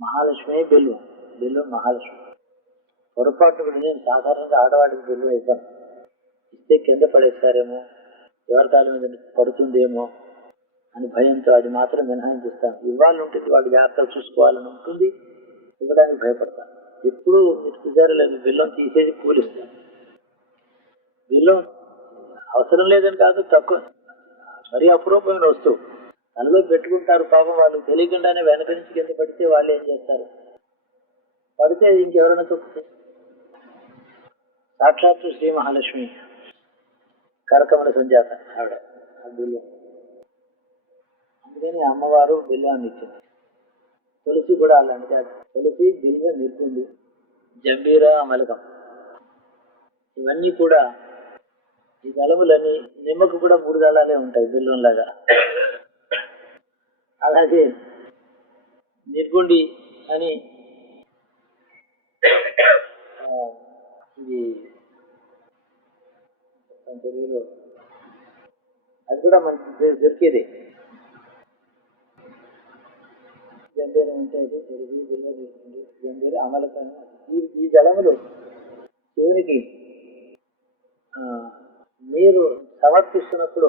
Mahalakshmi bell, bell Mahalakshmi. పొరపాటు నేను సాధారణంగా ఆడవాడికి బెల్లు ఇవ్వను. ఇస్తే కింద పడేస్తారేమో, ఎవరి కాళ్ళ మీద పడుతుందేమో అని భయంతో అది మాత్రం మినహాయించిస్తాను. ఇవ్వాలి ఉంటుంది, వాడు జాగ్రత్తగా చూసుకోవాలని ఉంటుంది, ఇవ్వడానికి భయపడతాను. ఎప్పుడు మీరు చూసారో లేదు, బెల్లం తీసేసి పూలిస్తాను. బెల్లం అవసరం లేదని కాదు, తక్కువ, మరీ అపురూపమైన వస్తువు. తనలో పెట్టుకుంటారు పాపం, వాళ్ళు తెలియకుండానే వెనక నుంచి కింద పడితే వాళ్ళు ఏం చేస్తారు, పడితే ఇంకెవరైనా తొక్కుతాయి. సాక్షాత్తు శ్రీ మహాలక్ష్మి కరకమల సంజాత ఆవిడ ఆ బెల్లం. అందుకని అమ్మవారు బెల్లాన్ని ఇచ్చింది. తులసి కూడా అలాంటిది. తులసి, బిల్వ, నిర్గుండి, జంబీర, అమలకం, ఇవన్నీ కూడా ఈ దళములన్నీ. నిమ్మకు కూడా 3 దళాలే ఉంటాయి బెల్లంలాగా. అలాగే నిర్గుండి అని ఇది తెలుగులో అది కూడా మనకి దొరికేది. జంబీరం అంటే ఇది తెలుగు, బిల్వ, నిర్గుండి, జంబీర, అమలకం. ఈ దళములు శివునికి మీరు సమర్పిస్తున్నప్పుడు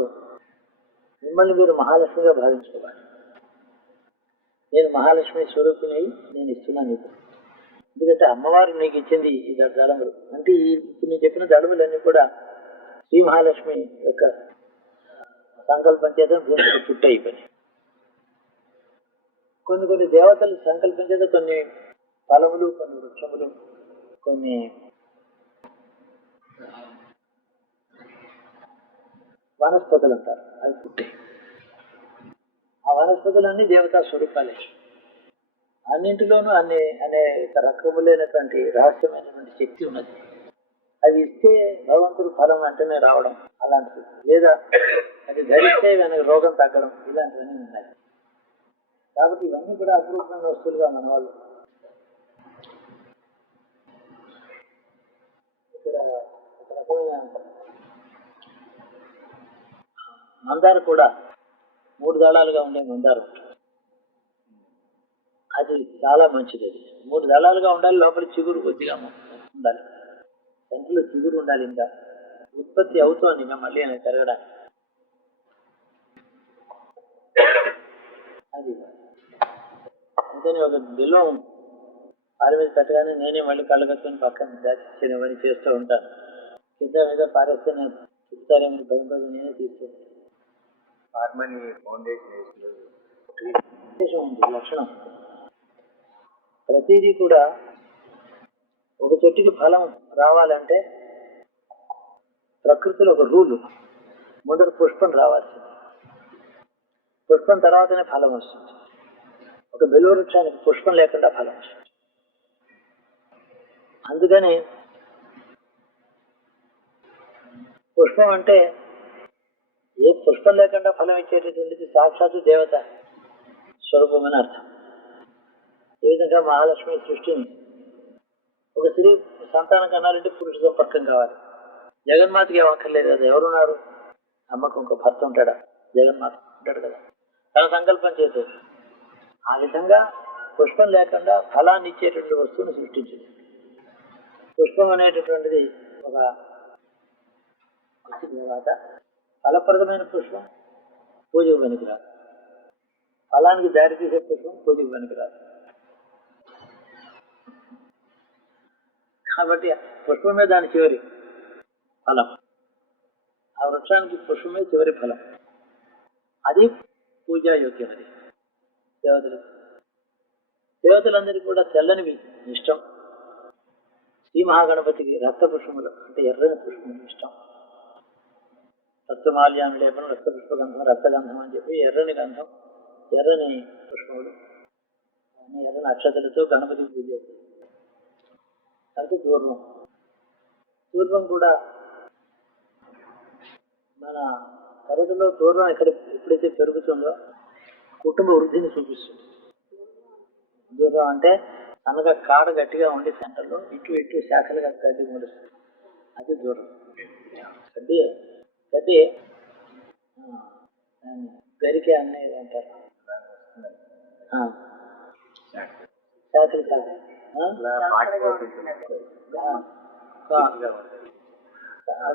మిమ్మల్ని మీరు మహాలక్ష్మిగా భావించుకోవాలి. నేను మహాలక్ష్మి స్వరూపిణి, నేను ఇస్తున్నాను నీకు. ఎందుకంటే అమ్మవారు నీకు ఇచ్చింది ఈ దళములు. అంటే ఇప్పుడు నేను చెప్పిన దళములన్నీ కూడా శ్రీ మహాలక్ష్మి యొక్క సంకల్పం చేత భూమికి చుట్టాయి పని. కొన్ని దేవతలు సంకల్పం చేత కొన్ని ఫలములు, కొన్ని వృక్షములు, కొన్ని వనస్పతులు అంటారు, అవి పుట్టాయి. ఆ వనస్పతులన్నీ దేవతా స్వరూపాలే. అన్నింటిలోనూ అనేక రకములైనటువంటి రహస్యమైనటువంటి శక్తి ఉన్నది. అవి ఇస్తే భగవంతుడు ఫలం వెంటనే రావడం అలాంటిది, లేదా అది ధరిస్తే వెనక రోగం తగ్గడం, ఇలాంటివన్నీ ఉన్నాయి. కాబట్టి ఇవన్నీ కూడా అపూర్వమైన వస్తువులుగా మన వాళ్ళు. ఇక్కడ ఒక రకమైన మందార కూడా 3 దళాలుగా ఉండే మందారం, అది చాలా మంచిది. అది 3 దళాలుగా ఉండాలి, లోపల చిగురు కొద్దిగా ఉండాలి, సంఖ్యలో చిగురు ఉండాలి, ఇంకా ఉత్పత్తి అవుతోంది ఇంకా మళ్ళీ అనేది పెరగడానికి. అది అందుకని ఒక బిల్వం పారి మీద పెట్టగానే నేనే మళ్ళీ కళ్ళు కట్టుకుని పక్కన దాచివన్నీ చేస్తూ ఉంటాను. కింద మీద పారేస్తే నేను చెప్తారేమో భయపడి నేనే తీసుకుంటాను. హార్మనీ ఫౌండేషన్ ఉంది లక్షణం. ప్రతిదీ కూడా ఒక చెట్టుకి ఫలం రావాలంటే ప్రకృతిలో ఒక రూలు, మొదట పుష్పం రావాల్సింది, పుష్పం తర్వాతనే ఫలం వస్తుంది. ఒక బెల్వ వృక్షానికి పుష్పం లేకుండా ఫలం వస్తుంది. అందుకని పుష్పం అంటే ఏ పుష్పం లేకుండా ఫలం ఇచ్చేటటువంటిది సాక్షాత్తు దేవత స్వరూపమని అర్థం. ఈ విధంగా మహాలక్ష్మి సృష్టిని ఒక స్త్రీ సంతానం కనాలంటే పురుష సంపర్కం కావాలి. జగన్మాతకి ఏమక్కర్లేదు కదా, ఎవరున్నారు, అమ్మకు ఇంకో భర్త ఉంటాడా, జగన్మాత ఉంటాడు కదా, తన సంకల్పం చేసేది. ఆ విధంగా పుష్పం లేకుండా ఫలాన్ని ఇచ్చేటువంటి వస్తువును సృష్టించింది. పుష్పం అనేటటువంటిది ఒక వచ్చిన తర్వాత ఫలప్రదమైన పుష్పం పూజకు పనికిరాదు, ఫలానికి దారి తీసే పుష్పం పూజకు పనికిరాదు. కాబట్టి పుష్పమే దాని చివరి ఫలం, ఆ వృక్షానికి పుష్పమే చివరి ఫలం. అది పూజాయోగ్యమది. దేవతలందరికీ కూడా తెల్లనివి ఇష్టం. శ్రీ మహాగణపతికి రక్త పుష్పములు అంటే ఎర్రని పుష్పములు ఇష్టం. రక్తమాల్యాన్ని లేపడం, రక్త పుష్పగంధం, రక్తగంధం అని చెప్పి ఎర్రని గంధం, ఎర్రని పుష్పములు, ఎర్రని అక్షతలతో గణపతికి పూజ చేస్తారు. అయితే దూర్వం కూడా మన కరెంటులో దూరం ఎప్పుడైతే పెరుగుతుందో కుటుంబ వృద్ధిని సూచిస్తుంది. దూరం అంటే అనగా కాడ గట్టిగా ఉండి సెంటర్లో ఇటు శాఖలుగా గడ్డి మూలుస్తుంది, అది దూరం. గడ్డి గరికే అనేది అంటారు. శాఖలు శాఖలు ఇలా పాకిపోతుంటుంది.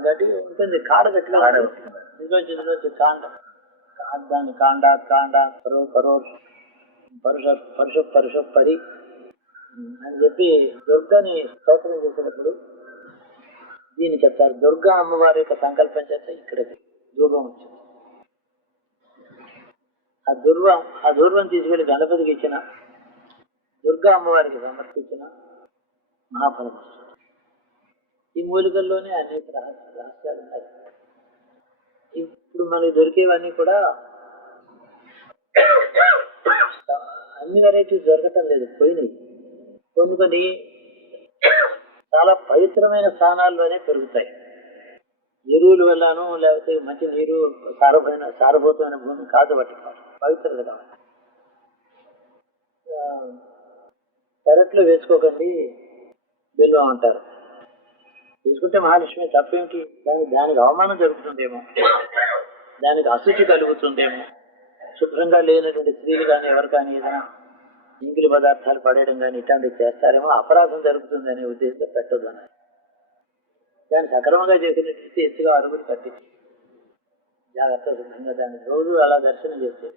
గట్టి ఉంటుంది, కాడ గట్టిగా కాడ ఉంటుంది. ఇందులోంచి కాండ, దాని కాండ కాండ పరో పరోష్ పరుష పరుష పరుష పరి అని చెప్పి దుర్గని స్తోత్రం చేసేటప్పుడు దీన్ని చెప్తారు. దుర్గా అమ్మవారి యొక్క సంకల్పం చేస్తే ఇక్కడికి దూర్వం వచ్చింది. ఆ దూర్వం తీసుకెళ్లి గణపతికి ఇచ్చిన, దుర్గా అమ్మవారికి సమర్పించిన మహాఫలం వస్తుంది. ఈ మూలికల్లోనే అనేక రహస్యాలు ఉన్నాయి. ఇప్పుడు మనకి దొరికేవన్నీ కూడా అన్ని వెరైటీస్ దొరకటం లేదు, పోయినాయి. కొన్ని చాలా పవిత్రమైన స్థానాల్లోనే పెరుగుతాయి. ఎరువుల వల్లను లేకపోతే మంచి నీరు సారభూతమైన భూమి కాదు, వాటి కాదు, పవిత్రత కావాలి. పెరట్లో వేసుకోకండి బెల్లం అంటారు. వేసుకుంటే మహాలక్ష్మి తప్పేమిటి? దానికి అవమానం జరుగుతుందేమో, దానికి అశుచి కలుగుతుందేమో, శుభ్రంగా లేనటువంటి స్త్రీలు కానీ ఎవరు కానీ ఏదైనా ఇంగిలి పదార్థాలు పడేయడం కానీ ఇట్లాంటివి చేస్తారేమో, అపరాధం జరుగుతుంది అనే ఉద్దేశంతో పెట్టొద్దు అన్నారు. దాన్ని సక్రమంగా చేసినట్టు ఎత్తుగా అరుగులు కట్టించి జాగ్రత్త శుభ్రంగా దాన్ని రోజు అలా దర్శనం చేస్తే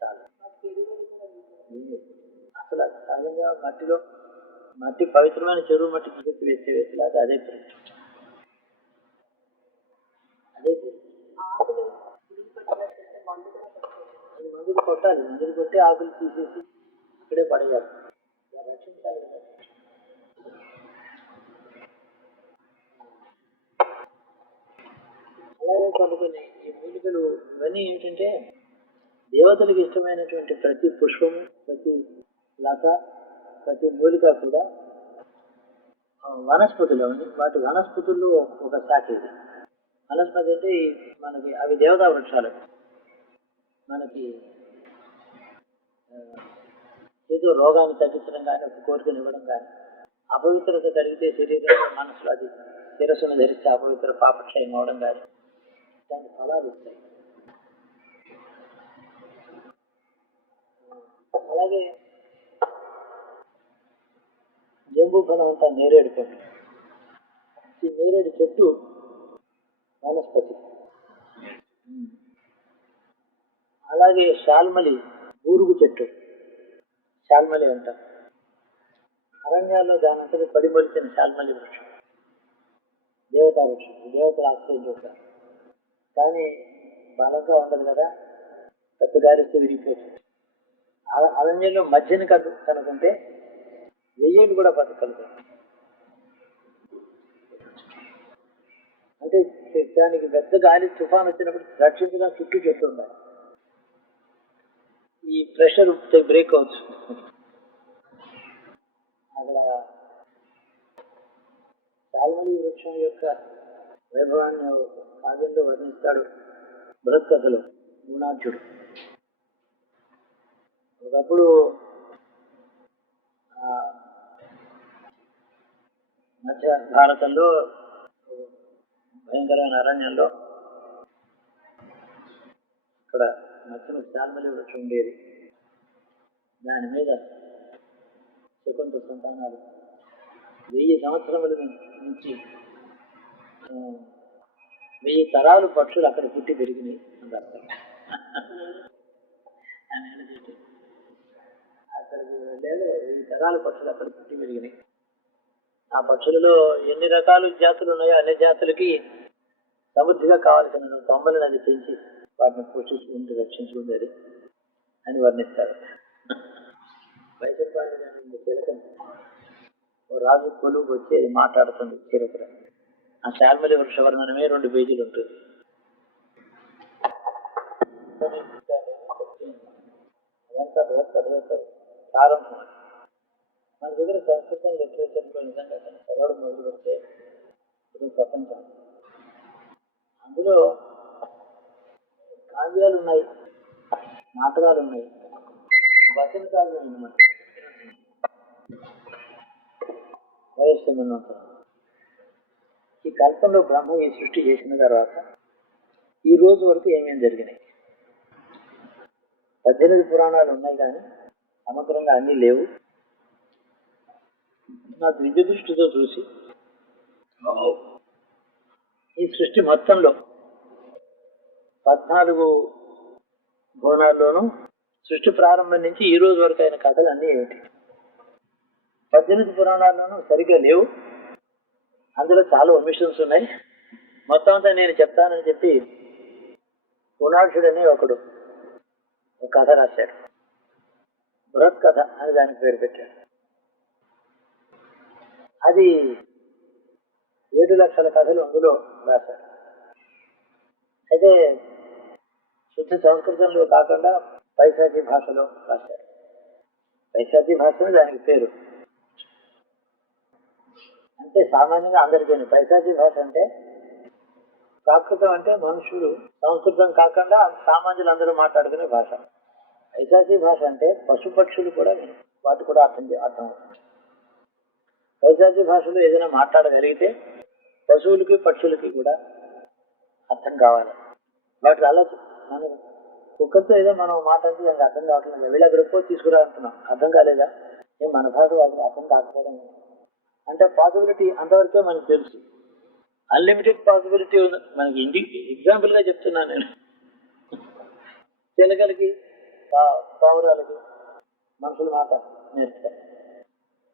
చాలు. అసలు సహజంగా మట్టి పవిత్రమైన చెరువు మట్టి తీసుకొచ్చి వేస్తే లేదా అదే పెరుగుతుంది. మందులు కొట్టాలి, మందులు కొట్టి ఆకులు తీసేసి ఇక్కడే పడేయాలి, రక్షించాలి. అలాగే కొన్ని ఈ మూలికలు ఇవన్నీ ఏంటంటే దేవతలకు ఇష్టమైనటువంటి ప్రతి పుష్పము, ప్రతి లత, ప్రతి మూలిక కూడా వనస్పతులు అవన్నీ. వాటి వనస్పతుల్లో ఒక శాఖ ఇది. వనస్పతి అంటే మనకి అవి దేవతా వృక్షాలు. మనకి ఏదో రోగాన్ని తగ్గించడం కానీ, ఒక కోరికను ఇవ్వడం కానీ, అపవిత్రత కలిగితే శరీరంలో మనసులో అది శిరస్సును ధరిస్తే అపవిత్ర పాపక్షయం అవడం కానీ దాని ఫలాలు ఇస్తాయి. అలాగే జంబూ ఫలం అంతా నేరేడు పండు. ఈ నేరేడు చెట్టు వనస్పతి. అలాగే శాల్మలి బూరుగు చెట్టు, శాల్మలి అంటారు. అరణ్యాల్లో దాని అంతటి పడిమొలిచిన శాల్మలి వృక్షం దేవతా వృక్షం, దేవతలు ఆశ్రయించుంటారు. కానీ బలంగా ఉండదు కదా, పెద్ద గాలిస్తే విరిగిపోతుంది. అరణ్యంలో మధ్యన కనుకుంటే వెయ్యేళ్ళు కూడా బతకలుగుతాయి. అంటే దానికి పెద్ద గాలి తుఫాన్ వచ్చినప్పుడు రక్షించడం చుట్టూ చెట్టు ఉండాలి. ఈ ప్రెషర్ బ్రేక్ అవచ్చు. అక్కడ శాల్మలి వృక్షం యొక్క వైభవాన్ని కావ్యంలో వర్ణిస్తాడు బృహత్కథలో గుణాఢ్యుడు. ఒకప్పుడు మధ్య భారతంలో భయంకరమైన అరణ్యంలో ఇక్కడ మధ్యలో శాల్మలి వృక్షం ఉండేది. దాని మీద శకుంత సంతానాలు 1000 సంవత్సరముల నుంచి 1000 తరాలు పక్షులు అక్కడ పుట్టి పెరిగినాయి అన్నారు. అక్కడికి వెళ్ళాడు, 1000 తరాల పక్షులు అక్కడ పుట్టి పెరిగినాయి. ఆ పక్షులలో ఎన్ని రకాల జాతులు ఉన్నాయో అన్ని జాతులకి సమృద్ధిగా కావాల్సిన కొమ్మలను అది పెంచి వాటిని పోషించుకుంటూ రక్షించుకుంటుంది అని వర్ణిస్తాడు. వైశంపాయనుడి చిలకం ఓ రాజు కొలువుకు వచ్చి అది మాట్లాడుతుంది చిరకుర. ఆ శాల్మలి వృక్ష వర్ణనమే 2 పేజీలు ఉంటుంది. అదంతా బృహత్కథ యొక్క ప్రారంభం. మన దగ్గర సంస్కృతం లిటరేచర్లో నిజంగా చదవడం మొదలు పెడితే ఇది ప్రపంచం. అందులో కావ్యాలు ఉన్నాయి, నాటకాలు ఉన్నాయి, వచన కావ్యం అన్నమాట. వయస్సున్నంత ఈ కల్పంలో బ్రహ్మ ఈ సృష్టి చేసిన తర్వాత ఈ రోజు వరకు ఏమేమి జరిగినాయి. 18 పురాణాలు ఉన్నాయి కానీ సమగ్రంగా అన్నీ లేవు. నా దివ్య దృష్టితో చూసి ఈ సృష్టి మొత్తంలో 14 భువనాల్లోనూ సృష్టి ప్రారంభం నుంచి ఈ రోజు వరకు అయిన కథలు అన్నీ ఏమిటి? 18 పురాణాల్లోనూ సరిగ్గా లేవు, అందులో చాలా ఒమిషన్స్ ఉన్నాయి. మొత్తం అంతా నేను చెప్తానని చెప్పి గుణాక్షుడు అని ఒకడు ఒక కథ రాశాడు. బృహత్ కథ అని దానికి పేరు పెట్టాడు. అది 7 లక్షల కథలు అందులో రాశాడు. అయితే శుద్ధ సంస్కృతంలో కాకుండా పైశాచీ భాషలో రాశాడు. పైశాచీ భాషలో దానికి పేరు. అంటే సామాన్యంగా అందరికీ పైశాచీ భాష అంటే ప్రాకృతం అంటే మనుషులు సంస్కృతం కాకుండా సామాన్యులు అందరూ మాట్లాడుకునే భాష. పైశాచీ భాష అంటే పశుపక్షులు కూడా వాటి కూడా అర్థమవుతుంది. పైశాచీ భాషలో ఏదైనా మాట్లాడగలిగితే పశువులకి పక్షులకి కూడా అర్థం కావాలి. వాటి అలా మన కుక్కతో ఏదో మనం మాట్లాడితే దానికి అర్థం కావట్లేదు. వీళ్ళు అక్కడికో తీసుకురా అంటున్నాం, అర్థం కాలేదా? ఏం మన భాష వాళ్ళకి అర్థం కాకపోవడం అంటే పాసిబిలిటీ అంతవరకే మనకు తెలుసు. అన్లిమిటెడ్ పాసిబిలిటీ ఉంది మనకి. ఎగ్జాంపుల్గా చెప్తున్నాను నేను. చిలకలకి పావురాలకి మనుషులు నేర్చుతారు,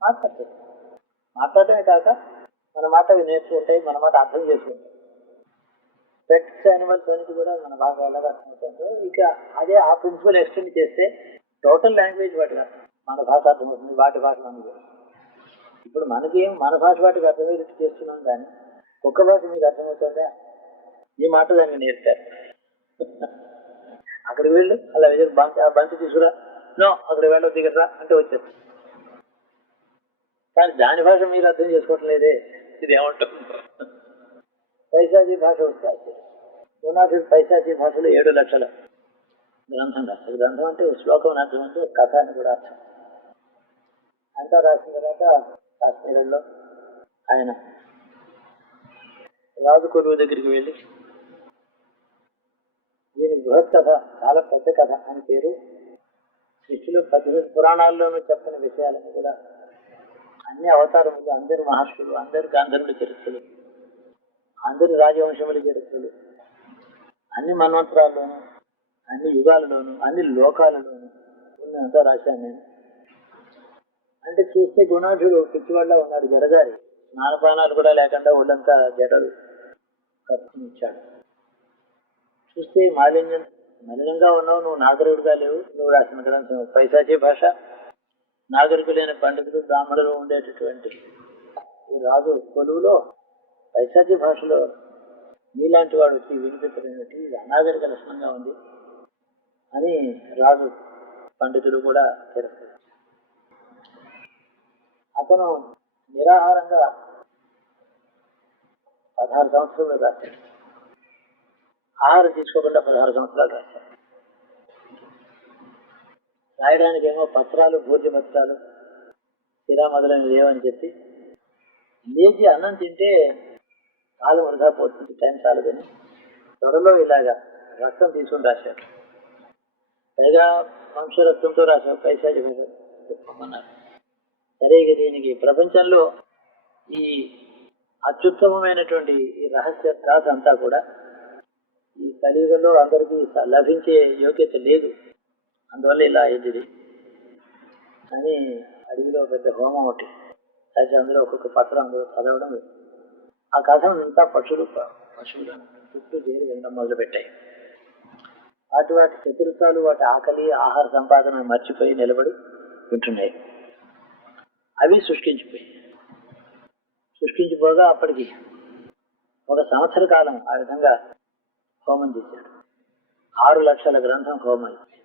మాట్లాడతారు. మాట్లాడటమే కాక మన మాట అవి నేర్చుకుంటాయి, మన మాట అర్థం చేసుకుంటాయి. పెట్స్ యానిమల్స్ అనేది కూడా మన భాష ఎలాగ అర్థమవుతుందో ఇక అదే ఆ ప్రిన్సిపల్ ఎక్స్టెండ్ చేస్తే టోటల్ లాంగ్వేజ్ వాటికి అర్థం, మన భాష అర్థమవుతుంది, వాటి భాష మనకి. ఇప్పుడు మనకి మన భాష వాటికి అర్థమయ్యేట్టు చేస్తున్నాం, కానీ కుక్క భాష మీకు అర్థమవుతుందా? ఈ మాట దానికి నేర్పారు. అక్కడికి వెళ్ళు, అలా బంతి తీసుకురా, నో అక్కడికి వెళ్ళవు దిగరా అంటే వచ్చేది. కానీ దాని భాష మీరు అర్థం చేసుకోవట్లేదే, ఇది ఏమంటారు? పైశాచీ భాష వస్తే గుణాక్షుడు పైశాచీ భాషలో 7 లక్షల గ్రంథం రాస్తాడు. గ్రంథం అంటే శ్లోకం అర్థం అంటే కథ అని కూడా అర్థం. అంతా రాసిన తర్వాత కాశ్మీరంలో ఆయన రాజు కొలువు దగ్గరికి వెళ్ళి దీని బృహత్ కథ, చాలా పెద్ద కథ అని పేరు. సృష్టిలో 18 పురాణాల్లోనూ చెప్పిన విషయాలను కూడా అన్ని అవతారములు, అందరు మహర్షులు, అందరు గాంధర్వుల చరిత్రలు, అందరు రాజవంశముల చరిత్రలు, అన్ని మన్వంతరాల్లోనూ, అన్ని యుగాలలోనూ, అన్ని లోకాలలోనూ ఉన్నంతా రాశాను నేను. అంటే చూస్తే గుణాఢ్యుడు పిచ్చివాళ్ళ ఉన్నాడు, జడదారి, స్నానపానాలు కూడా లేకుండా ఒళ్ళంతా జడలు కప్పునిచ్చాడు. చూస్తే మలినంగా ఉన్నావు, నువ్వు నాగరికుడుగా లేవు. నువ్వు రాసిన గ్రంథం పైశాచీ భాష, నాగరికులైన పండితులు బ్రాహ్మణులు ఉండేటటువంటి ఈ రాజు కొలువులో పైశాచీ భాషలో నీలాంటి వాడు వచ్చి వినిపించలేనట్టు ఇది అనాగరిక లక్షణంగా ఉంది అని రాజు పండితులు కూడా తిరస్కరించారు. అతను నిరాహారంగా 16 సంవత్సరాలు రాశాడు. ఆహారం తీసుకోకుండా 16 సంవత్సరాలు రాశాడు. రాయడానికి ఏమో పత్రాలు, భోజ్య పత్రాలు, సిరా మొదలైనవి లేవని చెప్పి లేచి అన్నం తింటే కాలం వృధా పోతుంది, టైం చాలదని త్వరలో ఇలాగా రక్తం తీసుకుని రాశాడు. పైగా వంశరక్తంతో రాశాడు పైశాచి అన్నారు. సరే, ఇక దీనికి ప్రపంచంలో ఈ అత్యుత్తమమైనటువంటి ఈ రహస్య గాథ అంతా కూడా ఈ కలియుగంలో అందరికీ లభించే యోగ్యత లేదు, అందువల్ల ఇలా అయింది అని అడవిలో పెద్ద హోమం ఒకటి అయితే అందులో ఒక్కొక్క పత్రం అందులో చదవడం. ఆ కథను అంతా పశువులు చుట్టూ చేరి వినడం మొదలుపెట్టాయి. వాటి చతుర్థాలు, వాటి ఆకలి, ఆహార సంపాదన మర్చిపోయి నిలబడి వింటున్నాయి. అవి సృష్టించిపోగా అప్పటికి 1 సంవత్సర కాలం ఆ విధంగా హోమం చేశాడు. 6 లక్షల గ్రంథం హోమం అయిపోయింది.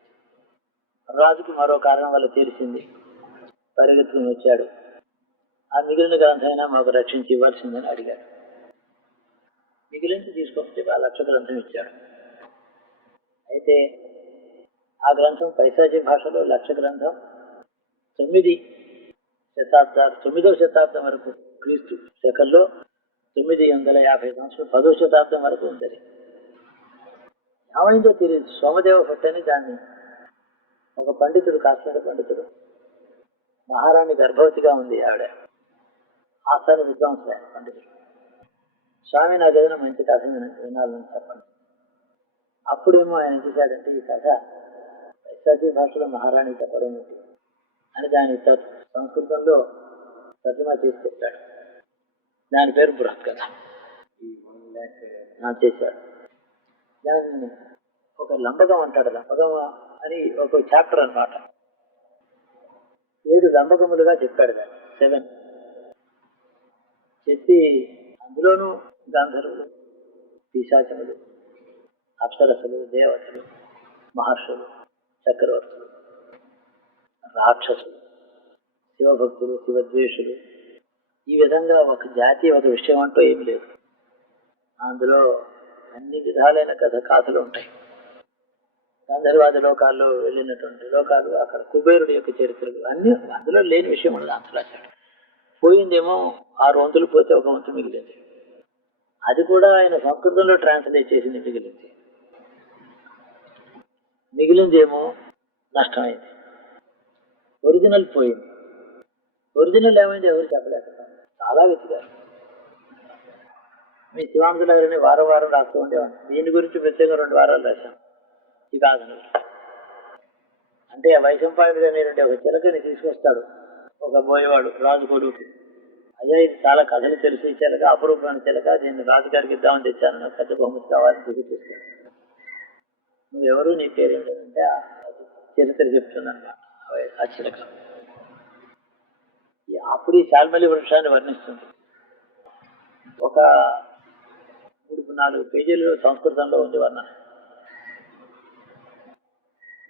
రాజుకి మరో కారణం వల్ల తెలిసింది, పరిగెత్తుకుని వచ్చాడు. ఆ మిగిలిన గ్రంథమైనా మాకు రక్షించి ఇవ్వాల్సిందని అడిగాడు. మిగిలింది తీసుకొస్తే 1 లక్ష గ్రంథం ఇచ్చాడు. అయితే ఆ గ్రంథం పైశాచీ భాషలో 1 లక్ష గ్రంథం 9వ శతాబ్దం వరకు, క్రీస్తు శకంలో 950 సంవత్సరం, 10వ శతాబ్దం వరకు ఉంది. ఏమైందో తెలియదు. సోమదేవ భట్ అని దాన్ని ఒక పండితుడు, కాశ్మీర పండితుడు, మహారాణి గర్భవతిగా ఉంది ఆవిడ, ఆస్థాన విద్వాంసులు ఆయన పండితులు. స్వామి నాకు ఏదైనా మంచి కథ వినాలని చెప్పండి. అప్పుడేమో ఆయన ఏం చేశాడంటే ఈ కథ వైశాఖీ భాషలో మహారాణి చెప్పడం ఏంటి అని దాని సంస్కృతంలో తర్జుమా చేసి చెప్పాడు. దాని పేరు బృహత్ కథ చేశాడు. దాన్ని ఒక లంబగం అంటాడు. లంబగం అని ఒక చాప్టర్ అన్నమాట. 7 లంబగములుగా చెప్పాడు. దాన్ని 7 చెప్పి అందులోనూ గాంధర్వులు, పిశాచములు, అప్సరసులు, దేవతలు, మహర్షులు, చక్రవర్తులు, రాక్షసులు, శివభక్తులు, శివద్వేషులు, ఈ విధంగా ఒక జాతి ఒక విషయం అంటూ ఏమి లేదు. అందులో అన్ని విధాలైన కథలు ఉంటాయి. గంధర్వాది లోకాల్లో వెళ్ళినటువంటి లోకాలు, అక్కడ కుబేరుడి యొక్క చరిత్రలు అన్ని అందులో లేని విషయం ఉండదు. అంత రాశాడు. పోయిందేమో 6 వంతులు పోతే 1 వంతు మిగిలింది. అది కూడా ఆయన సంస్కృతంలో ట్రాన్స్లేట్ చేసింది. మిగిలిందేమో నష్టమైంది. ఒరిజినల్ పోయింది. ఒరిజినల్ ఏమైంది ఎవరు చెప్పలేకపోతారు. చాలా వెతికారు. మీ శివాంతులు గారిని వారం రాస్తూ ఉండేవాడిని. దీని గురించి ప్రత్యేకంగా 2 వారాలు రాశాను. ఈ కాదను అంటే ఆ వైశంపాయుడు అనేటువంటి ఒక చిలకని తీసుకొస్తాడు ఒక బోయేవాడు రాజు కొడుకు. అయ్యా ఇది చాలా కథలు తెలుసు, ఈ చిలక అపరూపమైన చిలక, దీన్ని రాజుగారికి ఇద్దామని తెచ్చాను, నాకు పెద్ద బహుమతి కావాలని చూపిస్తాడు. నువ్వెవరు, నీ పేరేంటంటే చరిత్ర చెప్తుందన్నమాట ఆ చిలక. అప్పుడు ఈ శాల్మలి వృక్షాన్ని వర్ణిస్తుంది. ఒక 3-4 పేజీలు సంస్కృతంలో ఉంది వర్ణన.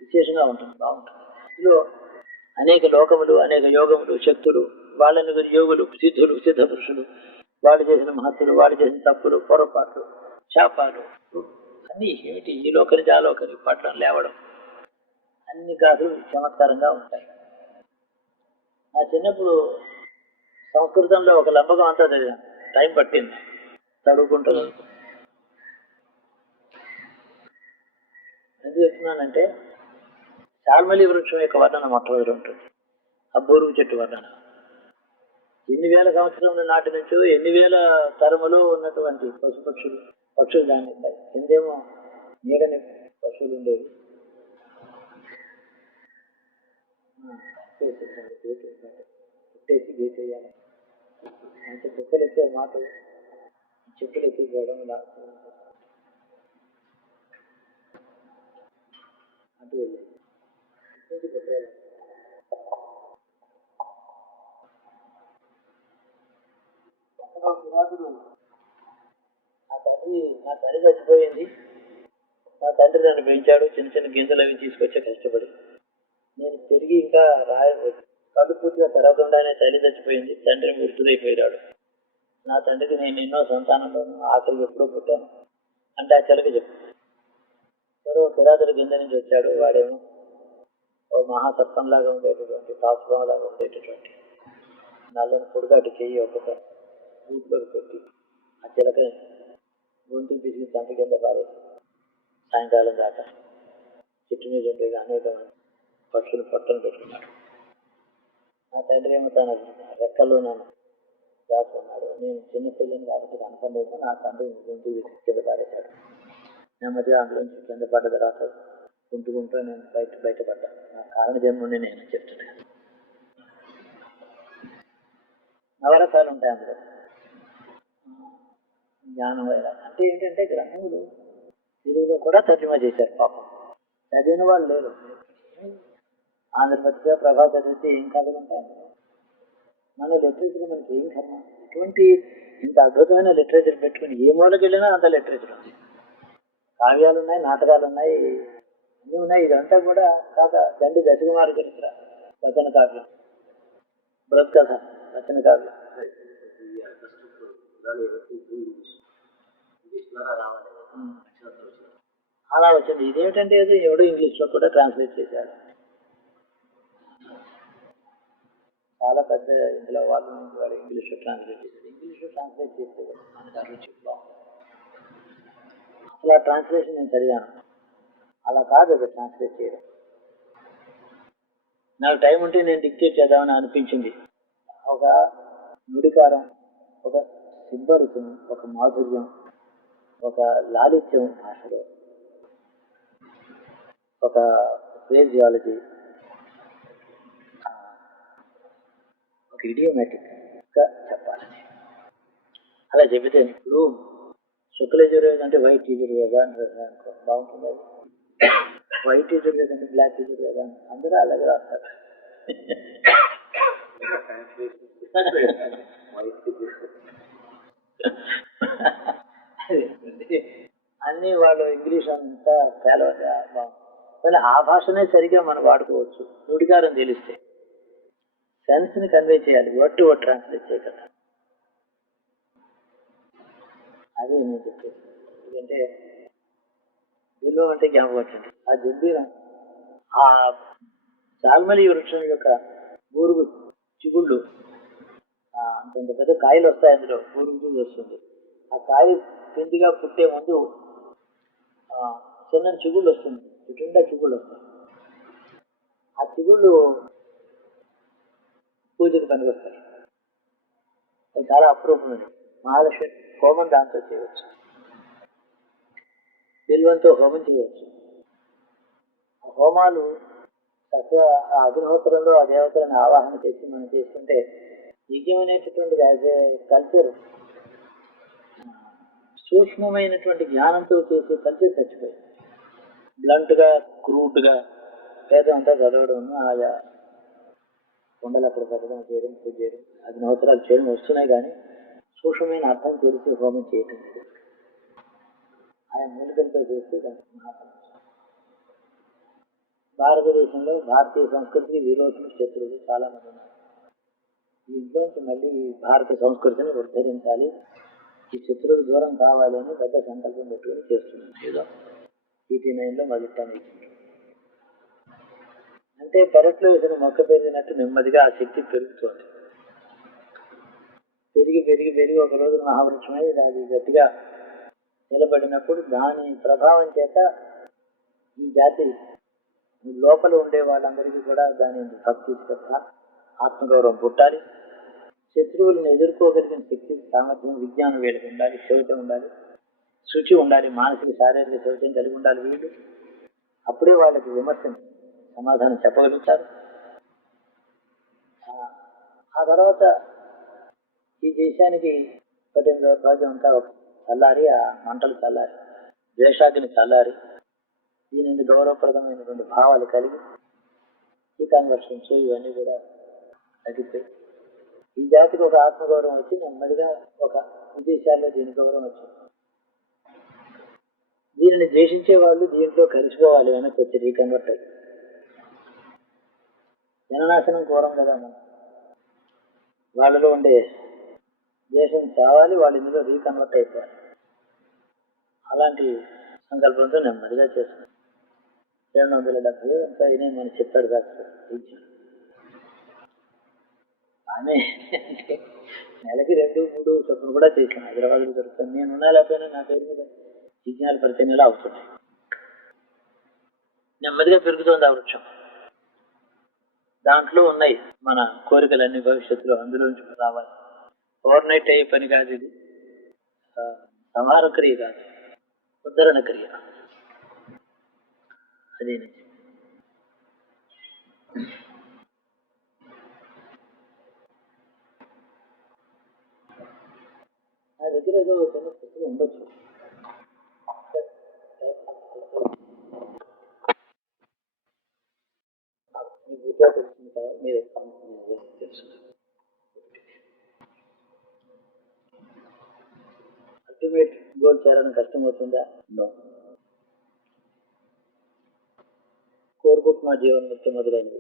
విశేషంగా ఉంటుంది, బాగుంటుంది. ఇందులో అనేక లోకములు, అనేక యోగములు, శక్తులు, వాళ్ళని యోగులు, సిద్ధులు, సిద్ధ పురుషులు, వాళ్ళు చేసిన మహత్తులు, వాళ్ళు చేసిన తప్పులు, పొరపాట్లు, శాపాలు అన్నీ ఏమిటి, ఈ లోకని ఆ లోకని పట్టడం లేవడం, అన్ని గాథలు చమత్కారంగా ఉంటాయి. నా చిన్నప్పుడు సంస్కృతంలో ఒక లంబకం అంతా చదివాను. టైం పట్టింది చదువుకుంటూ. ఎందుకు చెప్తున్నానంటే శాల్మలి వృక్షం యొక్క వర్ణన మొట్టమొదటి ఉంటుంది. ఆ బోరుగు చెట్టు వర్ణన ఎన్ని వేల సంవత్సరముల నాటి నుంచో ఎన్ని వేల తరములో ఉన్నటువంటి పక్షులు దాన్ని ఉంటాయి. కిందేమో నీడని పశువులు ఉండేవి. పుట్టేసి గీత వేయాలి అంటే కుక్కలు ఎత్తే మాటలు, చెప్పులు ఎత్తుకోవడం ఇలా అటు వెళ్ళేది. నా తల్లి చచ్చిపోయింది. నా తండ్రి నన్ను పెంచాడు. చిన్న చిన్న గింజలు అవి తీసుకొచ్చే కష్టపడి నేను పెరిగి ఇంకా కళ్ళు పూర్తిగా తెరవకుండానే తల్లి చచ్చిపోయింది. తండ్రి మృతుడైపోయాడు. నా తండ్రికి నేను ఎన్నో సంతానంలోనూ ఆఖరికి ఎప్పుడో పుట్టాను అంటే ఆ చిలక చెప్పు. కిరాతుడు కింద నుంచి వచ్చాడు. వాడేమో ఓ మహాసర్పంలాగా ఉండేటటువంటి పాసులాగా ఉండేటటువంటి నల్లని పొడిగాటి చెయ్యి ఒక్కొక్క ఊపిలోకి పెట్టి ఆ చిలకని గొంతుకు తీసుకుని చంప కింద పారేసి సాయంకాలం దాకా చెట్టు మీద ఉండే అనేక మంది పక్షులు పట్టును పెట్టుకున్నాడు. నా తండ్రి ఏమో తన రెక్కల్లో నన్ను దాచుకున్నాడు. నేను చిన్నపిల్లని కాబట్టి కనపడలేదు. నా తండ్రి గొంతుకు కింద పారేశాడు. నెమ్మదిగా అందులోంచి కింద పడ్డ తర్వాత కుంటుకుంటూ నేను బయటపడ్డాను. నా కారణ జన్ముని నేను చెప్తున్నాను. నవరసాలు ఉంటాయి అందులో. జ్ఞానం అంటే ఏంటంటే గ్రంథములు తెలుగులో కూడా తర్జుమా చేశారు. పాపం చదివిన వాళ్ళు లేరు. ఆంధ్రపత్రిక, ప్రభా చదివితే ఏం కథలు ఉంటాయి. మన లిటరేచర్ మనకి ఏం కర్మ. ఇటువంటి ఇంత అద్భుతమైన లిటరేచర్ పెట్టుకుని ఏ మూలకి వెళ్ళినా అంత లిటరేచర్ ఉంది. కావ్యాలు ఉన్నాయి, నాటకాలు ఉన్నాయి, అన్నీ ఉన్నాయి. ఇదంతా కూడా కాక దండి దశకుమార చరిత్ర వచన కావ్యం, బృహత్ కథ వచన కావ్యం అలా వచ్చింది. ఇదేమిటంటే ఏదో ఎవడో ఇంగ్లీష్లో కూడా ట్రాన్స్లేట్ చేశాడు. చాలా పెద్ద ఇందులో వాళ్ళు ఇంగ్లీష్లో ట్రాన్స్లేట్ చేశాడు. ఇంగ్లీష్లో ట్రాన్స్లేట్ చేస్తే మనకు రుచి బాగుంది. అసలు ఆ ట్రాన్స్లేషన్ నేను చదివాను. అలా కాదు అది ట్రాన్స్లేట్ చేయడం. నాకు టైం ఉంటే నేను డిక్టేట్ చేద్దామని అనిపించింది. ఒక నుడికారం, ఒక సింబరితం, ఒక మాధుర్యం, ఒక లాలిత్యం భాషలో, ఒక ఫ్రేజియాలజీ, ఒక ఇడియోమేటిక్గా చెప్పాలని. అలా చెబితే ఇప్పుడు శుక్ల యజుర్వేదం అంటే వైట్ యజుర్వేద అని అనుకో, బాగుంటుంది. అది వైట్ యజుర్వేదం అంటే బ్లాక్ యజుర్వేద అందరూ అలాగే రాస్తారు. అన్నీ వాళ్ళు ఇంగ్లీష్ అంతా పేలవగా బాగుంది. ఆ భాషనే సరిగ్గా మనం వాడుకోవచ్చు నుడికారం తెలిస్తే. సెన్స్ని కన్వే చేయాలి, వర్డ్ టు వర్డ్ ట్రాన్స్లేట్ చేయగలరా. అదే నేను చెప్పేది. ఎందుకంటే బిల్వం అంటే జ్ఞాపకం వచ్చింది. ఆ జంబీరం, ఆ చాల్మలి వృక్షం యొక్క బూరుగు చిగుళ్ళు, అంతంత పెద్ద కాయలు వస్తాయి, అందులో బూరుగు వస్తుంది. ఆ కాయ పిండిగా పుట్టే ముందు చిన్న చిగుళ్ళు వస్తుంది, చిన్న చిగుళ్ళు వస్తాయి. ఆ చిగుళ్ళు పూజకు పనికొస్తాయి. అది చాలా అపురూపమైనది. మహాలక్ష్మి హోమం దాంతో చేయవచ్చు, బిల్వంతో హోమం చేయవచ్చు. ఆ హోమాలు చక్కగా ఆ అగ్నిహోత్రంలో ఆ దేవతలను ఆవాహన చేసి మనం చేసుకుంటే యజ్ఞం అనేటటువంటిది యాజ్ ఏ కల్చర్, సూక్ష్మమైనటువంటి జ్ఞానంతో చేసే కల్చర్ చచ్చిపోయింది. బ్లంట్గా, క్రూడ్గా వేదం అంతా చదవడం, ఆయా కొండలు అక్కడ పెట్టడం, చేయడం, పూజ చేయడం, అగ్నిహోత్రాలు చేయడం వస్తున్నాయి. కానీ సూక్ష్మమైన అర్థం తెలిసి హోమం చేయటం లేదు. ఆయా మూలికలతో చేస్తే దానికి మహాత్మ. భారతదేశంలో భారతీయ సంస్కృతికి విరోధులు, శత్రువులు చాలా మంది ఉన్నారు. దీంట్లోంచి మళ్ళీ భారత సంస్కృతిని ఉద్ధరించాలి, ఈ శత్రువులు దూరం కావాలని పెద్ద సంకల్పం పెట్టుకుని చేస్తున్నాం. ఏదో 89లో మొదలెట్టాను. అంటే పెరట్లో వేసిన మొక్క పెరిగినట్టు నెమ్మదిగా ఆ శక్తి పెరుగుతుంది. పెరిగి పెరిగి పెరిగి ఒక రోజు మహావృక్షమై అది గట్టిగా నిలబడినప్పుడు దాని ప్రభావం చేత ఈ జాతి లోపల ఉండే వాళ్ళందరికీ కూడా దాని భక్తి, శ్రద్ధ, ఆత్మగౌరవం పుట్టాలి. శత్రువులను ఎదుర్కోగలిగిన శక్తి, సామర్థ్యం, విజ్ఞానం వీళ్ళకి ఉండాలి. శౌచం ఉండాలి, శుచి ఉండాలి, మానసిక శారీరక శౌచం కలిగి ఉండాలి వీళ్ళు. అప్పుడే వాళ్ళకి విమర్శను సమాధానం చెప్పగలుగుతారు. ఆ తర్వాత ఈ దేశానికి పట్టిన దౌర్భాగ్యం అంతా చల్లారి, ఆ మంటలు చల్లారి, ద్వేషాగ్ని చల్లారి, దీని నుండి గౌరవప్రదమైనటువంటి భావాలు కలిగి ఈ కన్వర్షన్స్ ఇవన్నీ కూడా తగ్గిపోయి ఈ జాతికి ఒక ఆత్మగౌరవం వచ్చి నెమ్మదిగా ఒక విదేశాల్లో దీని గౌరవం వచ్చింది. దీనిని ద్వేషించే వాళ్ళు దీంట్లో కలిసిపోవాలి, వెనక్కి వచ్చి రీకన్వర్ట్ అయ్యి. జననాశనం కోరం కదా మనం. వాళ్ళలో ఉండే ద్వేషం కావాలి, వాళ్ళు ఇందులో రీకన్వర్ట్ అయిపోవాలి. అలాంటి సంకల్పంతో నెమ్మదిగా చేస్తున్నాం. 270 అంతా అయినా మనం చెప్పాడు కాదు. ఆమె నెలకి 2, 3 చొప్పున కూడా చేసాను. హైదరాబాద్లో దొరుకుతాను. నేను ఉన్నా లేకపోయినా నా పేరు మీద యజ్ఞాలు ప్రతి నెల అవుతున్నాయి. నెమ్మదిగా పెరుగుతుంది ఆ వృక్షం. దాంట్లో ఉన్నాయి మన కోరికలన్నీ భవిష్యత్తులో అందులోంచి రావాలి. ఓవర్ నైట్ అయ్యే పని కాదు ఇది. సంహార క్రియ కాదు, ఉద్ధరణ క్రియ. అదే నా దగ్గర ఏదో చిన్న పుస్తకం ఉండొచ్చు. మీకు గుర్తుగా తెలిసింది కదా, మీరు తెలుసు. అల్టిమేట్ గోల్ చేరడం కష్టమవుతుందా? నో. కోరుకుంటున్న జీవన్ముక్తి మొదలైనది.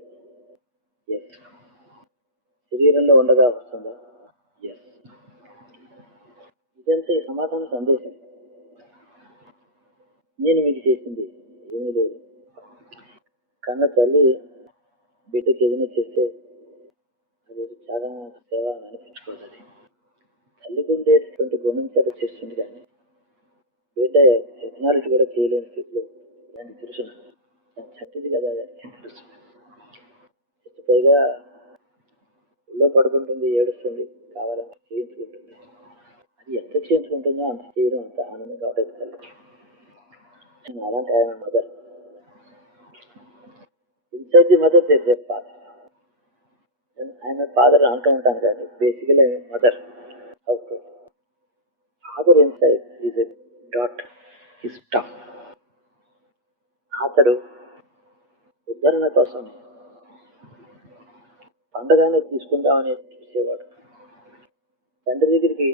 ఎస్. శరీరంలో ఉండగా వస్తుందా? ఎస్. ఇదంతా ఈ సమాధాన సందేశం. నేను మీకు చేసింది ఏమీ లేదు. కన్న తల్లి బిడ్డకి ఏదైనా చేస్తే అది చాలా సేవ అని అనిపించుకోవాలి. అది తల్లికి ఉండేటటువంటి గుణం చేత చేస్తుంది, కానీ బిడ్డ ఎక్నాలజీ కూడా చేయలేని స్థితిలో దాన్ని తెలుసు. దాన్ని చట్టిది కదా, దానికి తెలుసు. పైగా ఒళ్ళో పడుకుంటుంది, ఏడుస్తుంది, కావాలని చేయించుకుంటుంది. అది ఎంత చేయించుకుంటుందో అంత చేయడం అంత ఆనందంగా ఉండేది తల్లి. నేను అలాంటి ఆయన mother. Inside the mother there there father. ఆయన ఫాదర్ అంటూ ఉంటాను కానీ basically I'm mother. Out father inside is a daughter is tough. అతడు ఉద్ధరణ కోసం పండగానే తీసుకుందామని చూసేవాడు. తండ్రి దగ్గరికి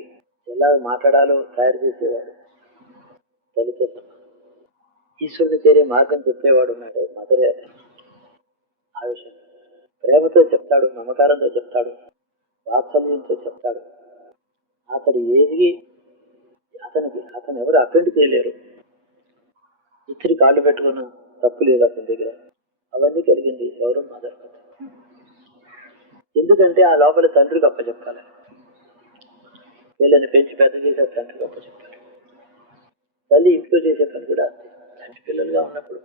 ఎలా మాట్లాడాలో తయారు చేసేవాడు. తల్లితో సమానం. ఈశ్వరుని చేరే మార్గం చెప్పేవాడు ఉన్నాడే మదరే. ఆ విషయం ప్రేమతో చెప్తాడు, మమకారంతో చెప్తాడు, వాత్సల్యంతో చెప్తాడు. అతడు ఏది అతను ఎవరు అఫెండ్ చేయలేరు. ఇద్దరి కాళ్ళు పెట్టుకున్న తప్పు లేదు అతని దగ్గర. అవన్నీ కలిగింది ఎవరు మదర్. ఎందుకంటే ఆ లోపల తండ్రి గొప్ప చెప్పాలి. వీళ్ళని పెంచి పెద్ద చేసే తండ్రి గొప్ప చెప్పాలి. తల్లి ఇంట్లో చేసే పని కూడా అంతే. తండ్రి పిల్లలుగా ఉన్నప్పుడు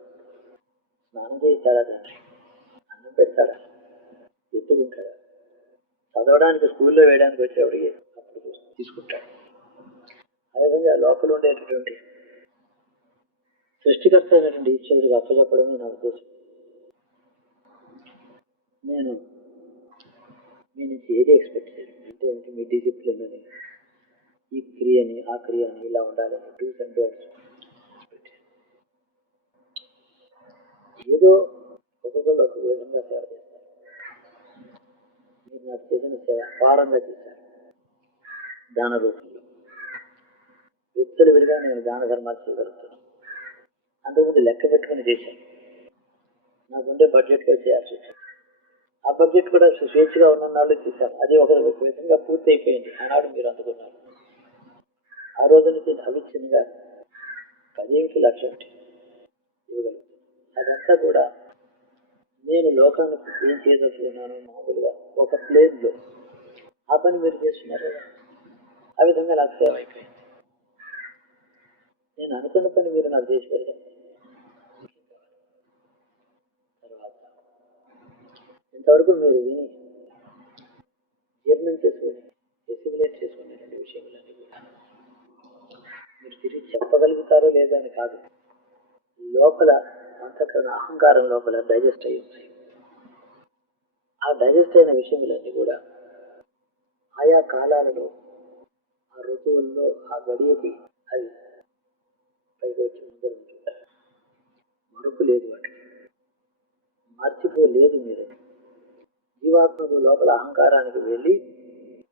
స్నానం చేస్తాడా తండ్రి, అన్నం పెడతాడా, ఎత్తుకుంటాడా, చదవడానికి స్కూల్లో వేయడానికి వచ్చేవాడికి అప్పుడు తీసుకుంటాడు. ఆ విధంగా లోపల ఉండేటటువంటి సృష్టికర్త అయినటువంటి ఈశ్వరుడికి అప్పచెప్పడమే నా ఉద్దేశం. నేను మీ నుంచి ఏది ఎక్స్పెక్ట్ చేయను. అంటే ఏమిటి, మీ డిసిప్లిన్ అని, ఈ క్రియని ఆ క్రియని ఇలా ఉండాలని, డూస్ అండ్ డోంట్స్ ఎక్స్పెక్ట్ చేయను. ఏదో ఒక్కొక్కళ్ళు ఒక్కొక్క విధంగా సేవ చేస్తారు. మీరు నాకు చేసిన సేవ అపారంగా చేశారు. దాన రూపంలో వ్యక్తులు విడిగా నేను దాన ధర్మాలు చేయగలుగుతున్నాను. అంతకుముందు లెక్క పెట్టుకుని చేశాను. నాకుండే బడ్జెట్లో చేయాల్సి వచ్చింది. ఆ బడ్జెట్ కూడా స్వేచ్ఛగా ఉన్ననాళ్ళు చేశాను. అది ఒక విధంగా పూర్తి అయిపోయింది. ఆనాడు మీరు అందుకున్నారు. ఆ రోజు నుంచి అవిచ్ఛిన్నంగా 10 లక్షలు ఇవ్వగలుగుతాను. అదంతా కూడా నేను లోకానికి ఏం చేయదలుచుకున్నాను మామూలుగా ఒక ప్లేన్లో ఆ పని మీరు చేస్తున్నారు కదా. ఆ విధంగా నాకు సేవ అయిపోయింది. నేను అనుకున్న పని మీరు నాకు చేసి పెడతాను. తర్వాత ఇంతవరకు మీరు విని జీర్ణం చేసుకుని ఎసిమిలేట్ చేసుకునేటువంటి విషయములన్నీ కూడా మీరు తిరిగి చెప్పగలుగుతారో లేదో అని కాదు, లోపల అంతకన్నా అహంకారం లోపల డైజెస్ట్ అయి ఉన్నాయి. ఆ డైజెస్ట్ అయిన విషయములన్నీ కూడా ఆయా కాలాలలో, ఆ ఋతువుల్లో, ఆ గడియకి అవి పైకి వచ్చి ముందర ఉంటుంటారు. మరుపు లేదు, వాటికి మర్చిపోలేదు. మీరు జీవాత్మకు లోపల అహంకారానికి వెళ్ళి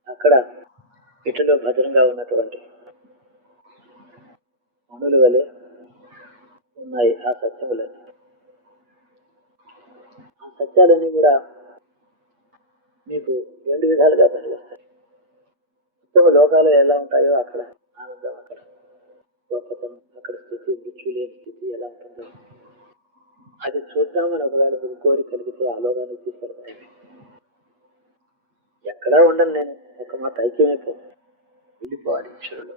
అక్కడ ఇటులో భద్రంగా ఉన్నటువంటి మనుల వలె ఉన్నాయి ఆ సత్యములన్నీ. ఆ సత్యాలన్నీ కూడా మీకు 2 విధాలుగా పనిచేస్తాయి. ఉత్తమ లోకాలు ఎలా ఉంటాయో అక్కడ ఆనందం, అక్కడ గొప్పతనం, అక్కడ స్థితి, మృత్యు లేని స్థితి ఎలా ఉంటుందో అది చూద్దామని ఒకవేళ మీకు కోరిక కలిగితే ఆ లోకానికి తీసుకెళ్తాయి. ఎక్కడా ఉండను నేను, ఒక మాట ఐక్యమైపో వెళ్ళిపోవాలి ఈశ్వరుడు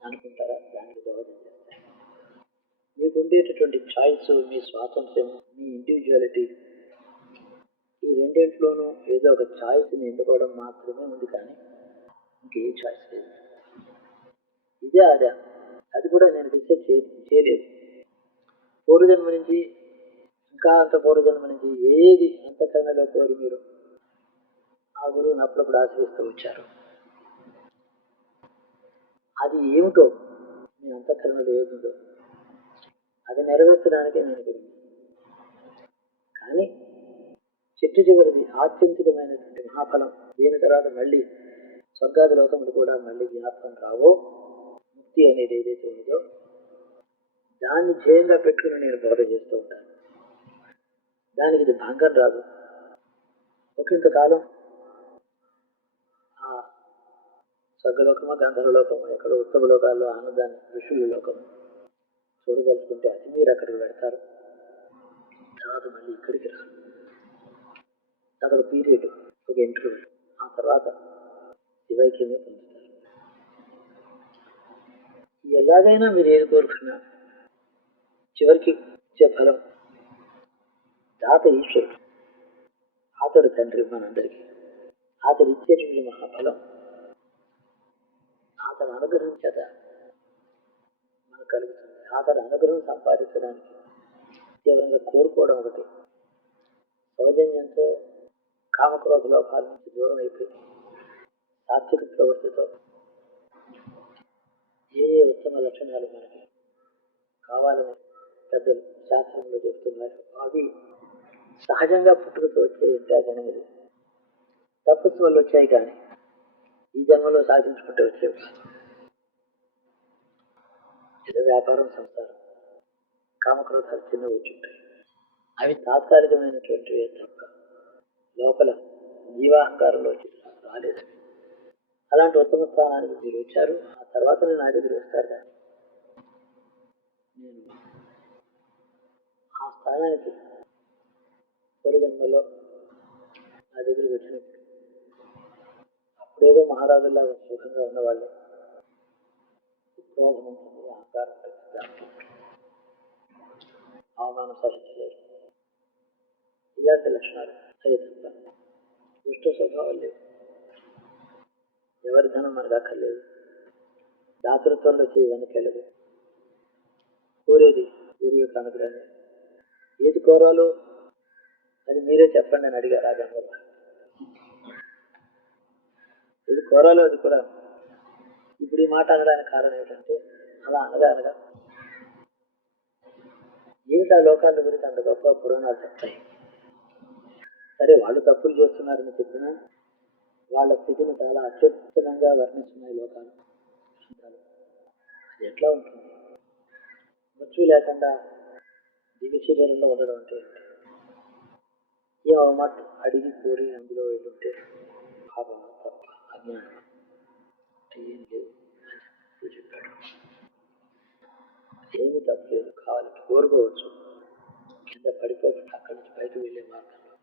అనుకుంటారా, దానికి దోహదం చేస్తాయి. మీకు ఉండేటటువంటి చాయిస్, మీ స్వాతంత్ర్యం, మీ ఇండివిజువాలిటీ, ఈ రెండింటిలోనూ ఏదో ఒక ఛాయిస్ని ఎన్నుకోవడం మాత్రమే ఉంది. కానీ ఇంకే ఛాయిస్ లేదు. ఇదే అదే, అది కూడా నేను డిసైడ్ చేయలేదు. పూర్వజన్మ నుంచి ఇంకా అంత పూర్వజన్మ నుంచి ఏది అంతకరణలో కోరి మీరు ఆ గురువుని అప్పుడప్పుడు ఆశ్రయిస్తూ వచ్చారు. అది ఏమిటో మీ అంతఃకరణలో ఏముందో అది నెరవేర్చడానికే నేను ఇక్కడ. కానీ చెట్టు చివరిది ఆత్యంతికమైనటువంటి మహాఫలం, దీని తర్వాత మళ్ళీ స్వర్గాది లోకములు కూడా మళ్ళీ జ్ఞాపకం రావో, ముక్తి అనేది ఏదైతే ఉందో దాన్ని ధ్యేయంగా పెట్టుకుని నేను బోధ చేస్తూ ఉంటాను. దానికి ఇది భంగం రాదు. ఒకంతకాలం ఆ స్వర్గలోకమో గంధర్వలోకమో ఎక్కడో ఉత్తమ లోకాల్లో ఆనందాన్ని, ఋషుల లోకము చూడదలుచుకుంటే అది మీరు అక్కడికి పెడతారు. తర్వాత మళ్ళీ ఇక్కడికి రారు. అదొక పీరియడ్, ఒక ఇంటర్వ్యూ. ఆ తర్వాత శివైక్యమే పొందుతారు. ఎలాగైనా మీరు ఏది కోరుకున్నా చివరికి ఇచ్చే ఫలం దాత ఈశ్వరుడు. అతడు తండ్రి మనందరికీ. అతను ఇచ్చేటువంటి మహాఫలం అతని అనుగ్రహం చేత మనకు కలుగుతుంది. అతని అనుగ్రహం సంపాదించడానికి తీవ్రంగా కోరుకోవడం ఒకటి, సౌజన్యంతో కామక్రోధ లోపాల నుంచి దూరం అయిపోయి సాత్విక ప్రవృత్తితో ఏ ఏ ఉత్తమ లక్షణాలు మనకి కావాలని పెద్దలు శాస్త్రంలో చెబుతున్నారు, అవి సహజంగా పుట్టుకతో వచ్చే విద్యా గుణములు తపస్సు వల్ల వచ్చాయి, కానీ ఈ జన్మలో సాధించుకుంటూ వచ్చేవి. ఏదో వ్యాపారం, సంసారం, కామక్రోధాలు చిన్నవి వచ్చుంటాయి. అవి తాత్కాలికమైనటువంటివే తప్ప లోపల జీవాహంకారంలో రాలేదు. అలాంటి ఉత్తమ స్థానానికి మీరు వచ్చారు, ఆ తర్వాత నేను నా దగ్గర వస్తారు. కానీ నేను ఆ స్థానానికి పూర్వజన్మలో నా దగ్గరికి వచ్చినప్పుడు అప్పుడేదో మహారాజుల్లాగా సుఖంగా ఉన్నవాళ్ళే. క్రోధం ఉంటుంది, అహంకారం ఉంటుంది, దాంట్లో అవమానం సహించలేరు. ఇలాంటి లక్షణాలు అదే తప్ప దుష్ట స్వభావాలు లేవు. ఎవరి ధనం మనకు అక్కర్లేదు, దాతృత్వంలో చేయి వెనకెళ్ళదు. కోరేది గురువు యొక్క అనుగ్రహమే. ఏది కోరాలో అది మీరే చెప్పండి అని అడిగారు రాజాంగంలో. ఏది కోరాలో అది కూడా. ఇప్పుడు ఈ మాట అనడానికి కారణం ఏంటంటే, అలా అనగా ఏమిటా లోకాల గురించి అంత గొప్ప పురాణాలు చెప్తాయి. సరే, వాళ్ళు తప్పులు చేస్తున్నారని చెప్పినా వాళ్ళ స్థితిని చాలా అత్యుత్తమంగా వర్ణిస్తున్నాయి లోకాలు. అది ఎట్లా ఉంటుంది? మృత్యు లేకుండా దివ్య శరీరంలో ఉండడం అంటే ఏంటి? ఏ మాట అడిగి కోరి అందులో వెళ్ళుంటే పాపం తప్ప అజ్ఞానం ఏం లేదు అని చెప్పాడు. ఏమీ తప్పలేదు, కావాలంటే కోరుకోవచ్చు. కింద పడిపోకుండా అక్కడి నుంచి బయటకు వెళ్ళే మార్గంలో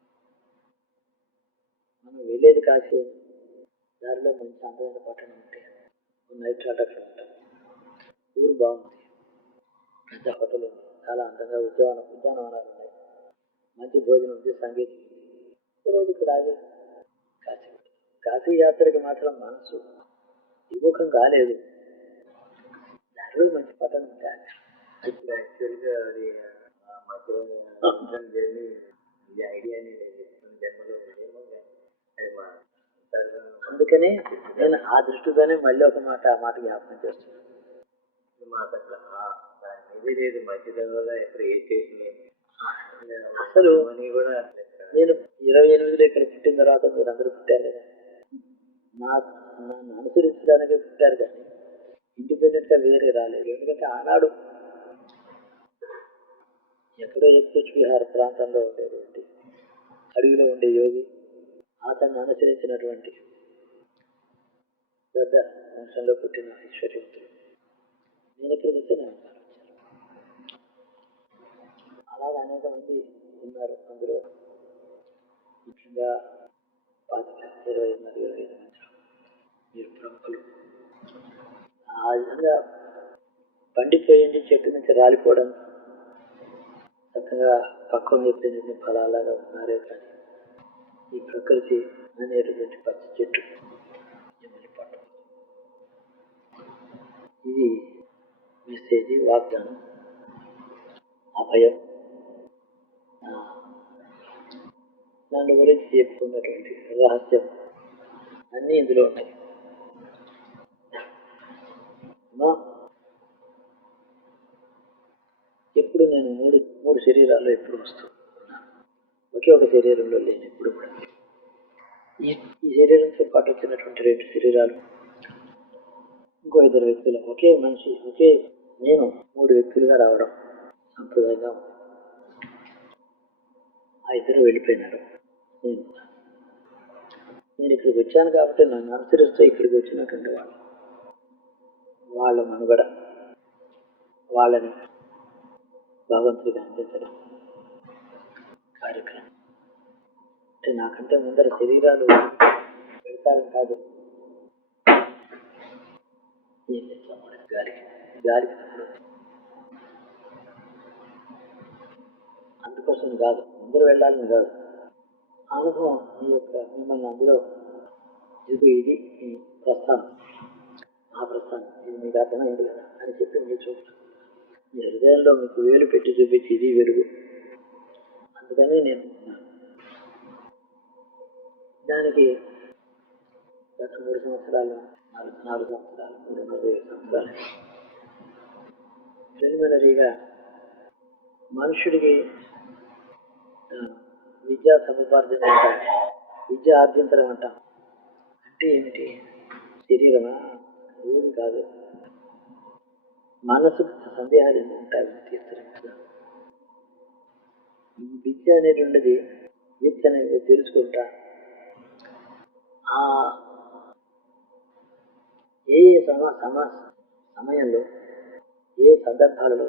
మనం వెళ్ళేది కాశీ. దారిలో మంచి అందమైన పట్టణం ఉంటే నైట్ షాట్ అక్కడ ఉంటాం. ఊరు బాగుంది, పెద్ద హోటల్ ఉంది, చాలా అందంగా ఉద్యానవనాలు ఉన్నాయి, మంచి భోజనం ఉంది, సంగీతం ఉంది. రోజు ఇక్కడ ఆగి కాశీ యాత్రకి మాత్రం మనసు విముఖం కాలేదు. దారిలో మంచి పట్టణం ఉంటే ఇప్పుడు యాక్చువల్గా అది మధ్యలో జర్నీ ఇది ఐడియా అనేది జన్మలో ఏమో అది మా అందుకనే నేను ఆ దృష్టితోనే మళ్ళీ ఒక మాట ఆ మాట జ్ఞాపకం చేస్తున్నాను. మాకు అట్లా ఇది లేదు, మధ్య జన్మలో ఎక్కడ ఏ స్టేషన్ లేదు. అసలు కూడా నేను 28లో ఇక్కడ పుట్టిన తర్వాత మీరు అందరూ పుట్టారు కదా, నన్ను అనుసరించడానికి పుట్టారు, కానీ ఇండిపెండెంట్గా వేరే రాలేదు. ఎందుకంటే ఆనాడు ఎక్కడో ఏకూచ్ విహార్ ప్రాంతంలో ఉండేటువంటి అడవిలో ఉండే యోగి, అతన్ని అనుసరించినటువంటి పెద్ద వంశంలో పుట్టిన ఐశ్వర్యవంతులు. నేను ఇక్కడికి వస్తే నా వచ్చారు. అలాగే అనేక మంది ఉన్నారు. అందులో ముఖ్యంగా 25 మంది మీరు ప్రముఖులు. ఆ విధంగా పండిపోయింది చెట్టు నుంచి రాలిపోవడం, చక్కగా పక్వం అయిపోయిన ఫలాలాగా ఉన్నారే, కానీ ఈ ప్రకృతి అనేటటువంటి పచ్చి చెట్టు మిమ్మల్ని పట్టు. ఇది మెసేజ్, వాగ్దానం, అభయం, దాని గురించి చెప్పుకున్నటువంటి రహస్యం అన్నీ ఇందులో ఉన్నాయి. ఎప్పుడు నేను మూడు శరీరాల్లో ఎప్పుడు వస్తూ ఒకే ఒక శరీరంలో లేను ఎప్పుడు కూడా. ఈ శరీరంతో పాటు వచ్చినటువంటి 2 శరీరాలు, ఇంకో 2 వ్యక్తులు, ఒకే మనిషి, ఒకే నేను 3 వ్యక్తులుగా రావడం సంప్రదాయంగా ఉంది. ఆ 2 వెళ్ళిపోయినారు. నేను ఇక్కడికి వచ్చాను కాబట్టి నన్ను అనుసరిస్తూ ఇక్కడికి వచ్చినటువంటి వాళ్ళ మనుగడ, వాళ్ళని భగవంతుడికి అందించడం కార్యక్రమం. అంటే నాకంటే ముందర శరీరాలు పెడతారని కాదు, గాలికి తప్పుడు, అందుకోసం కాదు, ముందర వెళ్ళాలని కాదు. అనుభవం మీ యొక్క మిమ్మల్ని అందులో ఇది మీ ప్రస్థానం, మా ప్రస్థానం, ఇది మీకు అర్థమైంది కదా అని చెప్పి మీరు చూపుతారు. మీ హృదయంలో మీకు వేలు పెట్టి చూపించి ఇది వెలుగు. అందుకని నేను దానికి గత 3 సంవత్సరాలు 4 సంవత్సరాలు 3 సంవత్సరాలు ప్రిలిమినరీగా మనుషుడికి విద్యా సముపార్జన అంటారు, విద్య ఆర్జించడం అంటాం. అంటే ఏమిటి? శరీరమా? ఏది కాదు. మనసుకు సందేహాలు ఎందుకు ఉంటాయి తీర్చడం కదా. విద్య అనేటువంటిది విద్య అనేది తెలుసుకుంటా ఏ సమయంలో ఏ సందర్భాలలో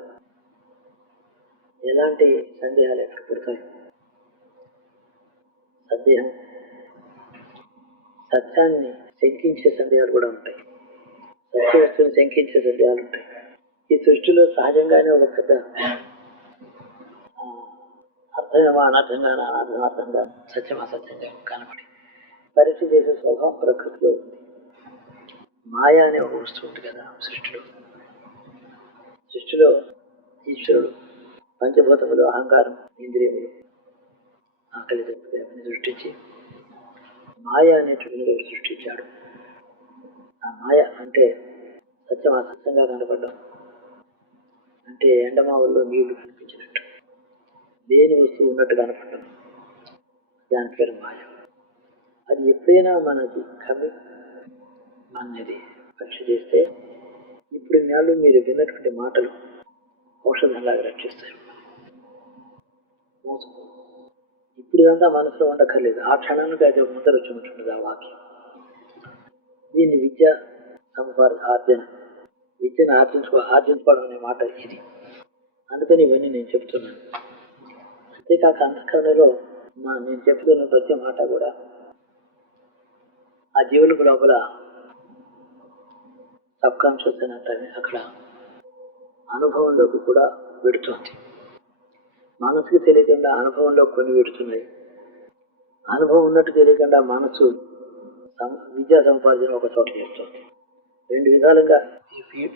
ఎలాంటి సందేహాలు ఎక్కడ పుడతాయి. సందేహం సత్యాన్ని శంకించే సందేహాలు కూడా ఉంటాయి, సత్య వస్తువుని శంకించే సందేహాలు ఉంటాయి. ఈ సృష్టిలో సహజంగానే ఒక పెద్ద అర్థమేమో అనర్థంగా అర్థంగా సత్యం అసత్యంగా కనపడి పరీక్ష చేసే స్వభావం ప్రకృతిలో ఉంది. మాయ అనే ఒక వస్తువు ఉంది కదా సృష్టిలో ఈశ్వరుడు పంచభూతములు, అహంకారం, ఇంద్రియములు, ఆకలి తప్పిని సృష్టించి మాయ అనేటువంటి ఒకటి సృష్టించాడు. ఆ మాయ అంటే సత్యం అసత్యంగా కనపడడం, అంటే ఎండమావుల్లో నీళ్లు కనిపించినట్టు లేని వస్తువు ఉన్నట్టు కనపడడం, దాని పేరు మాయ. అది ఎప్పుడైనా మనకి మనది పరీక్ష చేస్తే ఇప్పుడు నాళ్ళు మీరు విన్నటువంటి మాటలు ఔషధంలాగా రక్షిస్తాయి. మోసపో ఇప్పుడు ఇదంతా మనసులో ఉండక్కర్లేదు, ఆ క్షణానికి అది ఒక ముందర వచ్చి ఉంటుంది ఆ వాక్యం. దీన్ని విద్య ఆర్జన, విద్యను ఆర్జించుకోవడం అనే మాట ఇది. అందుకని ఇవన్నీ నేను చెప్తున్నాను. అంతేకాక అంతఃకరణలో నేను చెప్తున్న ప్రతి మాట కూడా ఆ జీవులకు లోపల సబ్ కాన్షియస్ అని అంటారు, అక్కడ అనుభవంలోకి కూడా పెడుతుంది. మనసుకు తెలియకుండా అనుభవంలో కొన్ని పెడుతున్నాయి, అనుభవం ఉన్నట్టు తెలియకుండా మనసు విద్యా సముపార్జన ఒక చోట చేస్తుంది. 2 విధాలుగా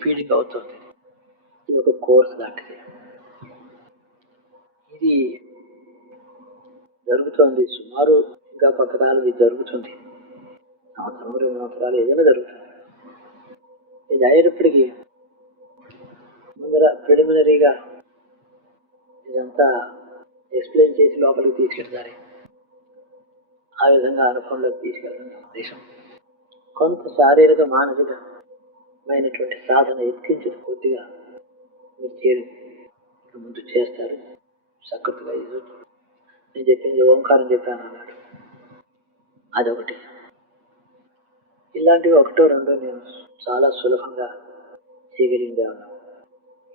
ఫీడింగ్ అవుతుంది. ఇది ఒక కోర్స్ లాంటిది. ఇది జరుగుతోంది సుమారు, ఇంకా కొంతకాలం ఇది జరుగుతుంది, సంవత్సరం 2 సంవత్సరాలు ఏదైనా జరుగుతుంది. ఇది అయ్యేటప్పటికీ ముందర ప్రిలిమినరీగా ఇదంతా ఎక్స్ప్లెయిన్ చేసి లోపలికి తీసుకెళ్తారు. ఆ విధంగా అనుభవంలోకి తీసుకెళ్ళడం ఉద్దేశం. కొంత శారీరక మానసికమైనటువంటి సాధన ఎత్తించిన కొద్దిగా మీరు చేయడం ముందు చేస్తారు. సకృతిగా నేను చెప్పింది ఓంకారం చెప్పాను అన్నాడు, అదొకటి. ఇలాంటివి 1, 2 నేను చాలా సులభంగా చేయగలిగిందే ఉన్నాను.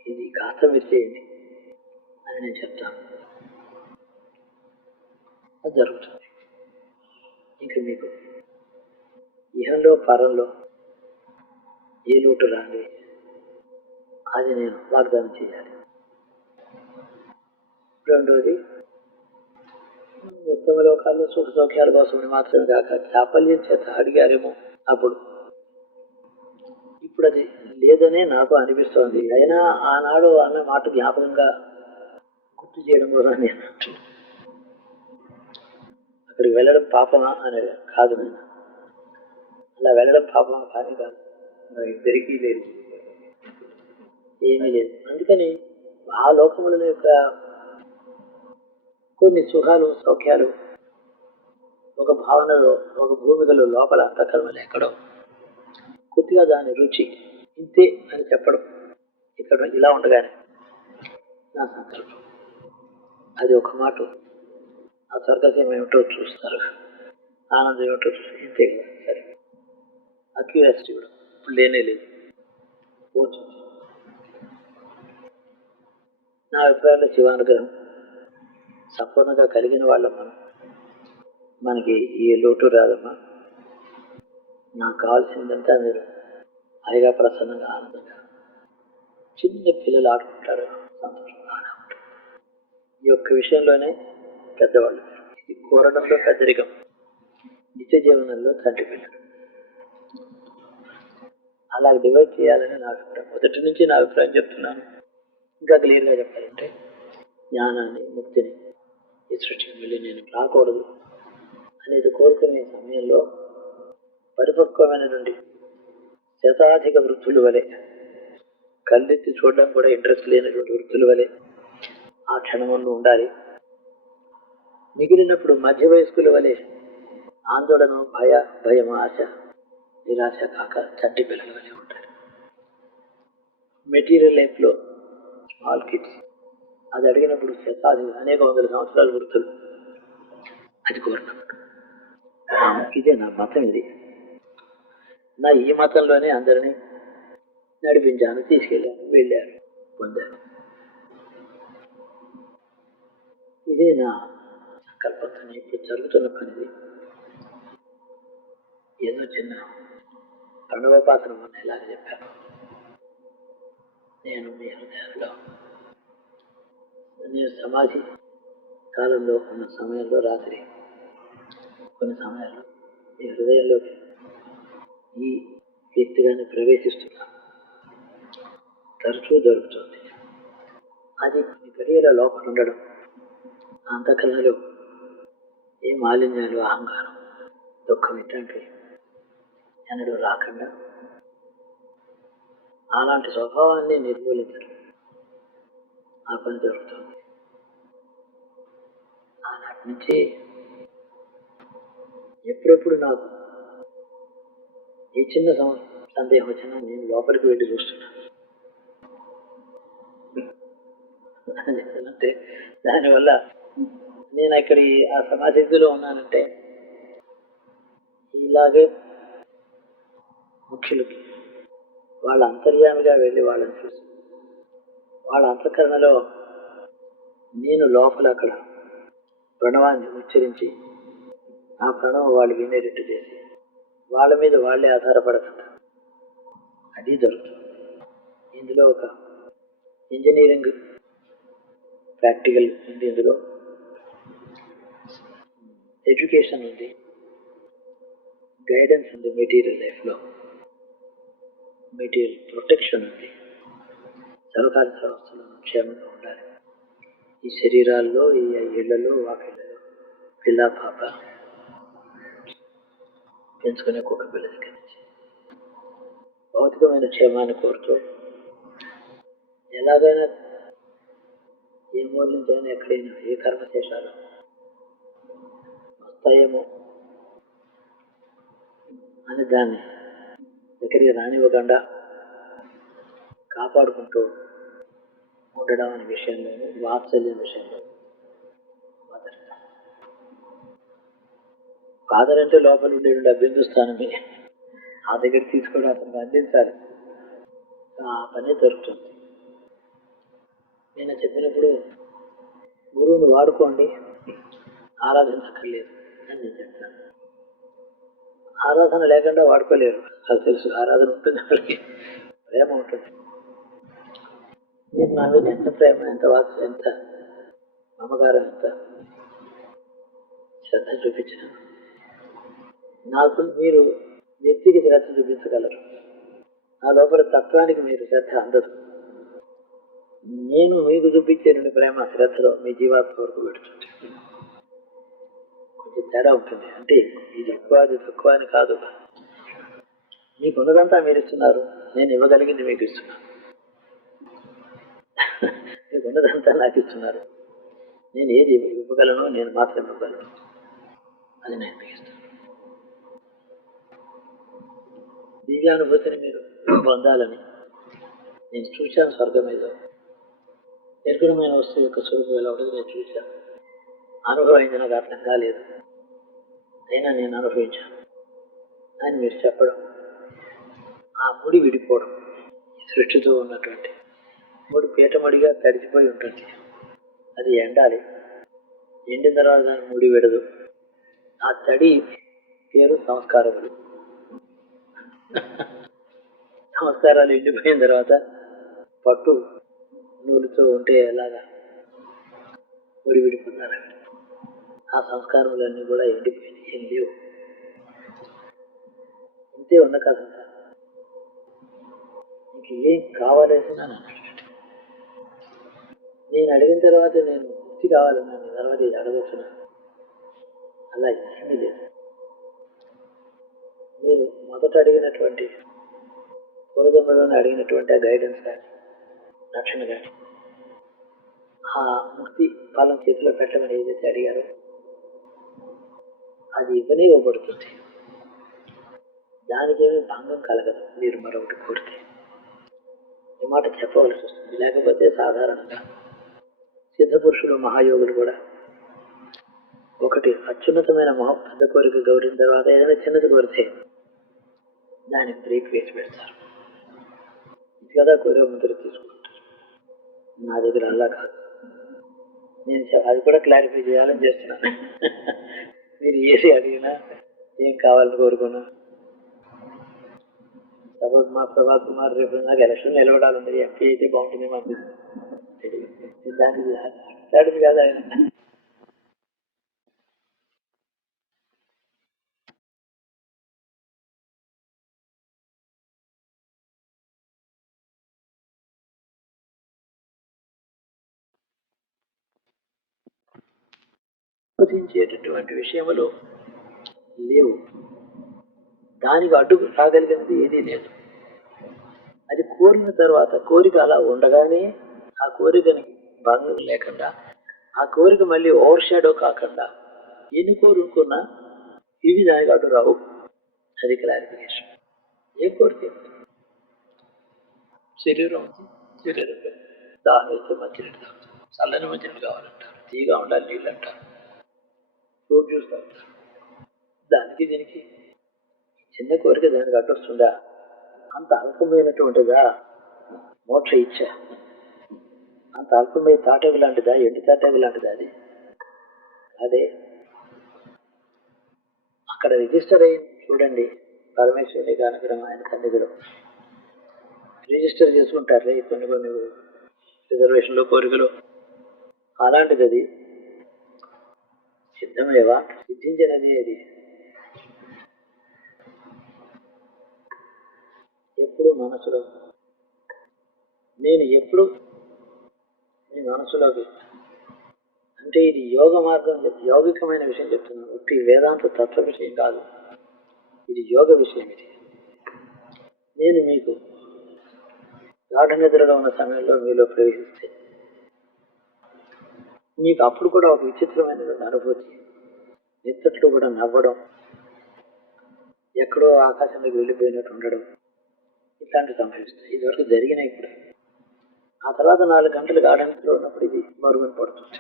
ఇది కాస్త మీరు చేయండి అని నేను చెప్తాను, అది జరుగుతుంది. ఇంకా మీకు ఇహంలో పరంలో ఏ లోటు రాండి, అది నేను వాగ్దానం చేయాలి. రెండోది, ఉత్తమ లోకాల్లో సుఖ సౌఖ్యాల కోసం మాత్రమే కాక చాపల్యం చేత అడిగారేమో అప్పుడు, ఇప్పుడు అది లేదనే నాకు అనిపిస్తోంది. అయినా ఆనాడు అన్న మాట జ్ఞాపకంగా గుర్తు చేయడం కోసం నేను అక్కడికి వెళ్ళడం పాపమా అనేది కాదు. నేను అలా వెళ్ళడం పాపమా కానీ కాదు, ఇద్దరికీ లేదు, ఏమీ లేదు. అందుకని ఆ లోకముల యొక్క కొన్ని సుఖాలు సౌఖ్యాలు ఒక భావనలో, ఒక భూమికలో లోపల అంతఃకరణలో ఎక్కడో కొద్దిగా దాని రుచి ఇంతే అని చెప్పడం, ఇక్కడ ఇలా ఉండగానే నా సంకల్పం, అది ఒక మాట. ఆ స్వర్గసీమ ఏమిటో చూస్తారు, ఆనందం ఏమిటో చూస్తారు, ఇంతే కదా. సరే, ఆ క్యూరియాసిటీ కూడా ఇప్పుడు లేనే లేదు. నా అభిప్రాయంలో శివానుగ్రహం సంపూర్ణంగా కలిగిన వాళ్ళం మనకి ఏ లోటు రాదమ్మా. నాకు కావాల్సిందంతా మీరు హాయిగా ప్రసన్నంగా ఆనందంగా, చిన్న పిల్లలు ఆడుకుంటారు, సంతోషంగా ఉంటారు. ఈ ఒక్క విషయంలోనే పెద్దవాళ్ళు. ఇది కోరడంలో పెద్దరికం, నిత్య జీవనంలో తండ్రి పిల్లలు. అలా డివైడ్ చేయాలని నా అభిప్రాయం. మొదటి నుంచి నా అభిప్రాయం చెప్తున్నాను. ఇంకా క్లియర్గా చెప్పాలంటే జ్ఞానాన్ని, ముక్తిని, ఈ సృష్టికి మళ్ళీ నేను రాకూడదు అనేది కోరుకునే సమయంలో పరిపక్వమైనటువంటి శతాధిక వృత్తుల వలె, కళ్ళెత్తి చూడడం కూడా ఇంట్రెస్ట్ లేనటువంటి వృత్తుల వలె ఆ క్షణంలో ఉండాలి. మిగిలినప్పుడు మధ్య వయస్కుల వలె ఆందోళన, భయం, ఆశ, నిరాశ కాక చట్టి పిల్లల వలె ఉంటారు. మెటీరియల్ లైఫ్లో స్మాల్ కిడ్స్ అది అడిగినప్పుడు శతాధిక అనేక వందల సంవత్సరాల వృత్తులు అది కోరినప్పుడు ఇదే నా మతం, ఇది నా ఈ మతంలోనే అందరినీ నడిపించాను, తీసుకెళ్ళాను, వెళ్ళాను, పొందాను. ఇదే నా సంకల్పంతో ఇప్పుడు జరుగుతున్న పనిది. ఏదో చిన్న ప్రణవోపాసన మొన్న ఇలాగ చెప్పాను. నేను మీ హృదయాల్లో, నేను సమాధి కాలంలో ఉన్న సమయంలో రాత్రి కొన్ని సమయాల్లో మీ హృదయంలోకి ఈ వ్యక్తిగానే ప్రవేశిస్తున్నాను. తరచూ దొరుకుతుంది. అది కొన్ని గడియల లోపల ఉండడం, అంతఃకరణలో ఏ మాలిన్యాలు, అహంకారం, దుఃఖం ఇట్లాంటివి ఎన్నడూ రాకుండా అలాంటి స్వభావాన్ని నిర్మూలించడం ఆ పని జరుగుతుంది. ఆనాటి నుంచి ఎప్పుడెప్పుడు నాకు ఈ చిన్న సందేహం వచ్చినా నేను లోపలికి వెళ్ళి చూస్తున్నాను. అంటే దానివల్ల నేను అక్కడ ఆ సమాధిలో ఉన్నానంటే ఇలాగే ముఖ్యులకి వాళ్ళ అంతర్యామిగా వెళ్ళి వాళ్ళని చూసి వాళ్ళ అంతఃకరణలో నేను లోపల అక్కడ ప్రణవాన్ని ఉచ్చరించి ఆ ప్రణవం వాళ్ళు వినేటట్టు చేసి వాళ్ళ మీద వాళ్ళే ఆధారపడకుండా అది దొరుకుతుంది. ఇందులో ఒక ఇంజనీరింగ్ ప్రాక్టికల్ ఉంది, ఇందులో ఎడ్యుకేషన్ ఉంది, గైడెన్స్ ఉంది, మెటీరియల్ లైఫ్లో మెటీరియల్ ప్రొటెక్షన్ ఉంది. సర్వకాలిక వ్యవస్థలో క్షేమంగా ఉండాలి. ఈ శరీరాల్లో, ఈ ఇళ్లలో, వాకిళ్లలో పిల్ల పాప పెంచుకునే కుక్క పిల్ల దగ్గర నుంచి భౌతికమైన క్షేమాన్ని కోరుతూ ఎలాగైనా ఏ మూల నుంచి అయినా ఎక్కడైనా ఏ కర్మశేషాలు వస్తాయేమో అని దాన్ని దగ్గరికి రానివ్వకుండా కాపాడుకుంటూ ఉండడం అనే విషయంలోనూ, వాత్సల్యం విషయంలో ఫాదర్ అంటే లోపల ఉండే బిందుస్థానమే ఆ దగ్గర తీసుకొని అతనికి అందించాలి. ఆ పని దొరుకుతుంది. నేను చెప్పినప్పుడు గురువుని వాడుకోండి, ఆరాధించక్కర్లేదు అని నేను చెప్తాను. ఆరాధన లేకుండా వాడుకోలేరు, అది తెలుసు. ఆరాధన ఉంటుంది, వాళ్ళకి ప్రేమ ఉంటుంది. మీరు నా మీద ఎంత ప్రేమ, ఎంత వాత్సల్యం, ఎంత మమకారం, ఎంత శ్రద్ధ చూపించిన నాకు మీరు వ్యక్తికి శ్రద్ధ చూపించగలరు. నా లోపల తత్వానికి మీరు శ్రద్ధ అందదు. నేను మీకు చూపించే ప్రేమ శ్రద్ధలో మీ జీవాత్మ వరకు పెడుతుంది. కొంచెం తేడా ఉంటుంది. అంటే ఇది ఎక్కువ, అది తక్కువ అని కాదు. మీకున్నదంతా మీరు ఇస్తున్నారు, నేను ఇవ్వగలిగింది మీకు ఇస్తున్నాను. మీకున్నదంతా నాకు ఇస్తున్నారు, నేను ఏది ఇవ్వగలను, నేను మాత్రం ఇవ్వగలను, అది నేను మీకు ఇస్తాను. దివ్యానుభూతిని మీరు పొందాలని నేను చూశాను. స్వర్గం మీద నిర్గుణమైన వస్తువు యొక్క స్వరూపం ఎలా ఉండదు నేను చూశాను. అనుభవించి నాకు అర్థం కాలేదు, అయినా నేను అనుభవించాను అని మీరు చెప్పడం, ఆ ముడి విడిపోవడం, సృష్టితో ఉన్నటువంటి ముడి పీటముడిగా తడిచిపోయి ఉంటుంది. అది ఎండాలి, ఎండిన తర్వాత దాని ముడి విడదు. ఆ తడి పేరు సంస్కారములు. సంస్కారాలు ఎండిపోయిన తర్వాత పట్టు నూలుతో ఉంటే ఎలాగా ముడి విడిపోతారు. ఆ సంస్కారములన్నీ కూడా ఎండిపోయినాయి, ఏం లేవు. ఇంతే ఉన్న కథ. కావాలేసినాను అన్నాడు. నేను అడిగిన తర్వాత నేను ముక్తి కావాలన్నాను, తర్వాత ఇది అడగొచ్చున్నా. అలా ఏమీ లేదు. మీరు మొదట అడిగినటువంటి పూర్వజన్మలోనే అడిగినటువంటి ఆ గైడెన్స్ కానీ రక్షణ కానీ ఆ ముక్తి ఫలం చేతిలో పెట్టమని ఏదైతే అడిగారో అది ఇవ్వబడుతుంది. దానికి ఏమీ భంగం కలగదు. మీరు మరొకటి కోరితే ఈ మాట చెప్పవలసి వస్తుంది. లేకపోతే సాధారణంగా సిద్ధపురుషులు మహాయోగులు కూడా ఒకటి అత్యున్నతమైన పెద్ద కోరిక గౌరవించిన తర్వాత ఏదైనా చిన్నది కోరితే దానికి బ్రేక్ వేసి పెడతారు. ఇది కదా కోరిక ముద్ర తీసుకుంటారు. నా దగ్గర అలా కాదు. నేను అది కూడా క్లారిఫై చేయాలని చేస్తున్నాను. మీరు ఏసి అడిగినా ఏం కావాలని కోరుకున్నా, సపోజ్ మా ప్రభాత్ కుమార్ రేపు నాకు ఎలక్షన్ నిలబడాలండి, ఎంపీ అయితే బాగుంటుంది మాకు, దానికి అట్లాంటిది కాదు ఆయన. బోధించేటటువంటి విషయములు లేవు. దానికి అడ్డుకు రాగలిగినది ఏదీ లేదు. అది కోరిన తర్వాత కోరిక అలా ఉండగానే ఆ కోరికని భంగం లేకుండా, ఆ కోరిక మళ్ళీ ఓవర్ షాడో కాకుండా ఎన్ని కోరుకున్నా ఇవి దానికి అడ్డు రావు. అది క్లారిఫికేషన్. ఏ కోరిక శరీరం శరీరంలో దాహం వేస్తే మంచినీళ్ళు తాగుతారు, చల్లని మంచినీళ్ళు కావాలంటారు, తీగా ఉండాలి నీళ్ళు అంటారు, ఫ్రూట్ జ్యూస్ తాగుతారు. దానికి దీనికి చిన్న కోరిక దానికి అడ్డొస్తుందా? అంత అల్పమైనటువంటిదా మోక్ష ఇచ్చ? అంత అల్పమైన తాటవి లాంటిదా? ఎండు తాటవి లాంటిదా? అది అదే అక్కడ రిజిస్టర్ అయ్యింది చూడండి. పరమేశ్వరుని అనుగ్రహం ఆయన సన్నిధిలో రిజిస్టర్ చేసుకుంటారులే కొన్ని కొన్ని రిజర్వేషన్లో కోరికలు. అలాంటిది అది సిద్ధమేవా, సిద్ధించినది. అది ఎప్పుడు మనసులో, నేను ఎప్పుడు మీ మనసులోకి, అంటే ఇది యోగ మార్గం, యౌగికమైన విషయం చెప్తున్నాను. ఒకటి వేదాంత తత్వ విషయం కాదు, ఇది యోగ విషయం. ఇది నేను మీకు గాఢ నిద్రలో ఉన్న సమయంలో మీలో ప్రవేశిస్తే మీకు అప్పుడు కూడా ఒక విచిత్రమైనటువంటి అనుభూతి, నిత్తట్లు కూడా నవ్వడం, ఎక్కడో ఆకాశంలోకి వెళ్ళిపోయినట్టు ఉండడం, ఇట్లాంటివి సంభవిస్తాయి. ఇదివరకు జరిగినాయి కూడా. ఆ తర్వాత 4 గంటలు గాఢ నిద్రలో ఉన్నప్పుడు ఇది మరుగున పడుతుంది.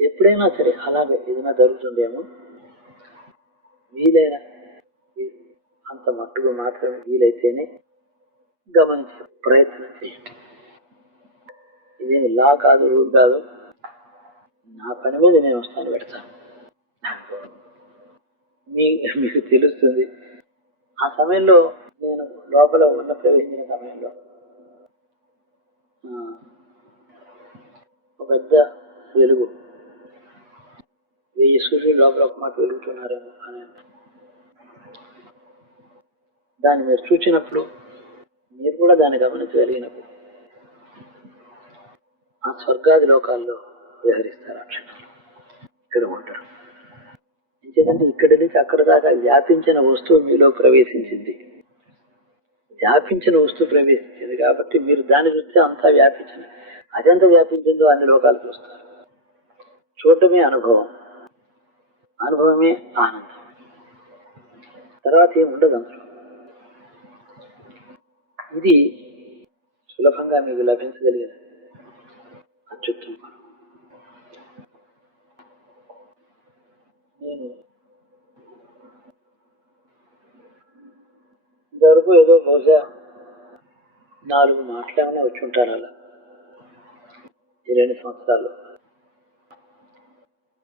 ఎప్పుడైనా సరే అలాగే ఏదైనా జరుగుతుందేమో, వీలైన అంత మట్టుకు మాత్రమే వీలైతేనే గమనించే ప్రయత్నం చేయండి. ఇదేమి లా కాదు, రూల్ కాదు. నా పని మీద నేను వస్తాను, పెడతాను. మీకు తెలుస్తుంది. ఆ సమయంలో నేను లోపల ఉన్న ప్రవేశించిన సమయంలో ఒక పెద్ద వెలుగు, 1000 సూర్యుడు లోపల ఒక మాట వెలుగుతున్నారేమో అని దాన్ని మీరు చూచినప్పుడు, మీరు కూడా దాన్ని గమనించగలిగినప్పుడు ఆ స్వర్గాది లోకాల్లో విహరిస్తారు. ఆ క్షణంలో ఇక్కడ ఉంటారు. ఎందుకంటే ఇక్కడి నుంచి అక్కడ దాకా వ్యాపించిన వస్తువు మీలో ప్రవేశించింది. వ్యాపించిన వస్తువు ప్రవేశించింది కాబట్టి మీరు దాన్ని చూస్తే అంతా వ్యాపించింది. అదెంత వ్యాపించిందో అన్ని లోకాలు చూస్తారు. చూడటమే అనుభవం, అనుభవమే ఆనందం. తర్వాత ఏముండదు అందులో. ఇది సులభంగా మీకు లభించగలిగిన అత్యుత్తమ. నేను ఇంతవరకు ఏదో బహుశా 4 మాటలేమైనా వచ్చి ఉంటారు అలా ఈ 2 సంవత్సరాల్లో.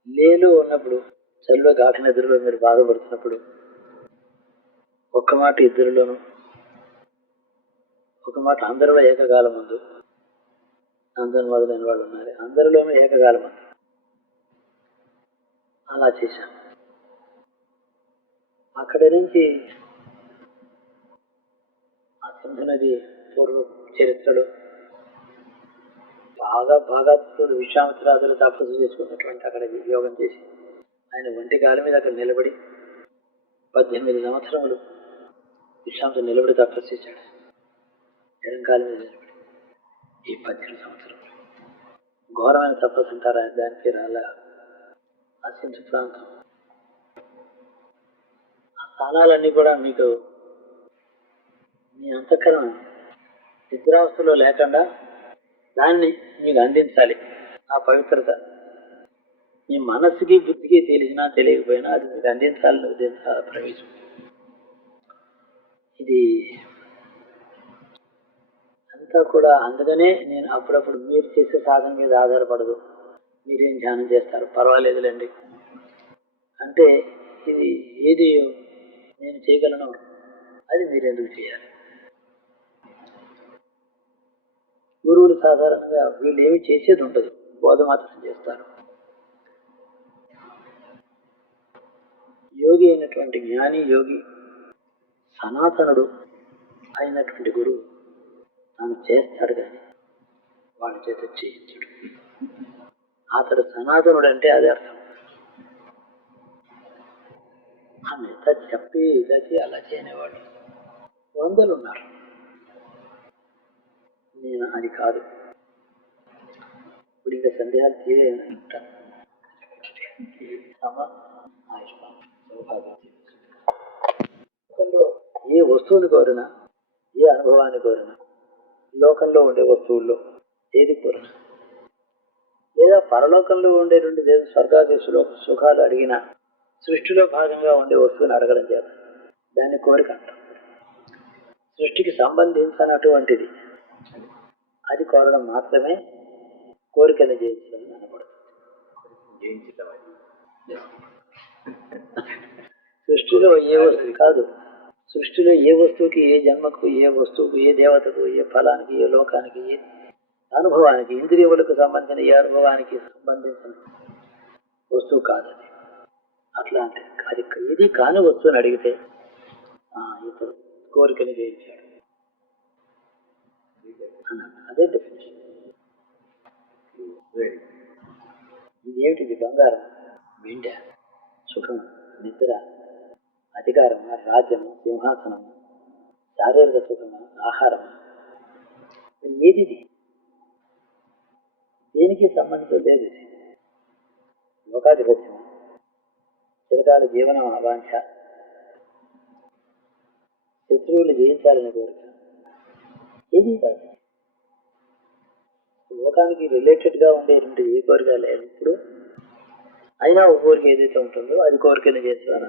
లేలో ఉన్నప్పుడు, చలిలో గాఢ నిద్రలో మీరు బాధపడుతున్నప్పుడు ఒక్క మాట ఇద్దరిలోనూ, ఒక మాట అందరిలో ఏకకాలం ముందు, అందరు మొదలైన వాళ్ళు ఉన్నారు, అందరిలోనూ ఏకకాలం ముందు అలా చేశాను. అక్కడి నుంచి ఆ సింధు నది పూర్వ చరిత్రలో బాగా బాగా పూర్వుడు విశ్వామిత్రాదులు తపస్సు చేసుకున్నటువంటి అక్కడ యోగం చేసి ఆయన ఒంటి గాలి మీద అక్కడ నిలబడి 18 సంవత్సరములు విశ్వామిత్రుడు నిలబడి తపస్సు చేశాడు. ఎడం కాలు మీద నిలబడి ఈ 18 సంవత్సరం ఘోరమైన తపస్సు అంటారా దాని పేరు అలా ఆ సింధు ప్రాంతం. ఆ స్థానాలన్నీ కూడా మీకు మీ అంతఃకరణ నిద్రావస్థలో లేకుండా దాన్ని మీకు అందించాలి. ఆ పవిత్రత మీ మనస్సుకి బుద్ధికి తెలిసినా తెలియకపోయినా అది మీకు అందించాలని ఉద్దేశించాల ప్రవేశం. ఇది అంతా కూడా అందుకనే నేను అప్పుడప్పుడు మీరు చేసే సాధన మీద ఆధారపడదు, మీరేం ధ్యానం చేస్తారు పర్వాలేదులేండి అంటే ఇది ఏది నేను చేయగలను అది మీరు ఎందుకు చేయాలి. గురువులు సాధారణంగా వీళ్ళు ఏమి చేసేది ఉండదు, బోధ మాత్రం చేస్తారు. యోగి అయినటువంటి జ్ఞాని యోగి సనాతనుడు అయినటువంటి గురువు తాను చేస్తాడు కానీ వాళ్ళ చేత చేయించడు. అతడు సనాతనుడు అంటే అదే అర్థం. ఆ మిగతా చెప్పి ఇలా చేయి అలా చేయనేవాడు వందలు ఉన్నారు. నేను అది కాదు. ఇప్పుడు ఇంకా సందేహాలు తీరేంటాను. లోకంలో ఏ వస్తువుని కోరినా ఏ అనుభవాన్ని కోరినా లోకంలో ఉండే వస్తువుల్లో ఏది కోరినా లేదా పరలోకంలో ఉండేటువంటి స్వర్గాది సుఖాలు అడిగినా సృష్టిలో భాగంగా ఉండే వస్తువుని అడగడం చేత దాన్ని కోరిక అంటాం. సృష్టికి సంబంధించినటువంటిది అది కోరడం మాత్రమే కోరికను జయించడం అనబడుతుంది. సృష్టిలో ఏ వస్తువు కాదు, సృష్టిలో ఏ వస్తువుకి ఏ జన్మకు ఏ వస్తువుకు ఏ దేవతకు ఏ ఫలానికి ఏ లోకానికి ఏ అనుభవానికి ఇంద్రియములకు సంబంధించిన ఏ అనుభవానికి సంబంధించిన వస్తువు కాదు అది. అట్లా అంటే అది ఏది కాని వస్తువుని అడిగితే ఇతడు కోరికని జయించాడు అదే డెఫినేషన్. ఇదేమిటిది? బంగారం, వెండ, సుఖము, నిద్ర, అధికారమా, రాజ్యము, సింహాసనము, శారీరక సుఖమా, ఆహారమా, ఏది దేనికి సంబంధించి లేదు. ఇది లోకాధిపత్యమా, చిరకాల జీవనం ఆకాంక్ష, శత్రువులు జయించాలని కోరిక, ఏది కాదు. లోకానికి రిలేటెడ్గా ఉండేటువంటి ఏ కోరిక లేనప్పుడు అయినా ఒక కోరిక ఏదైతే ఉంటుందో అది కోరికను చేస్తాను.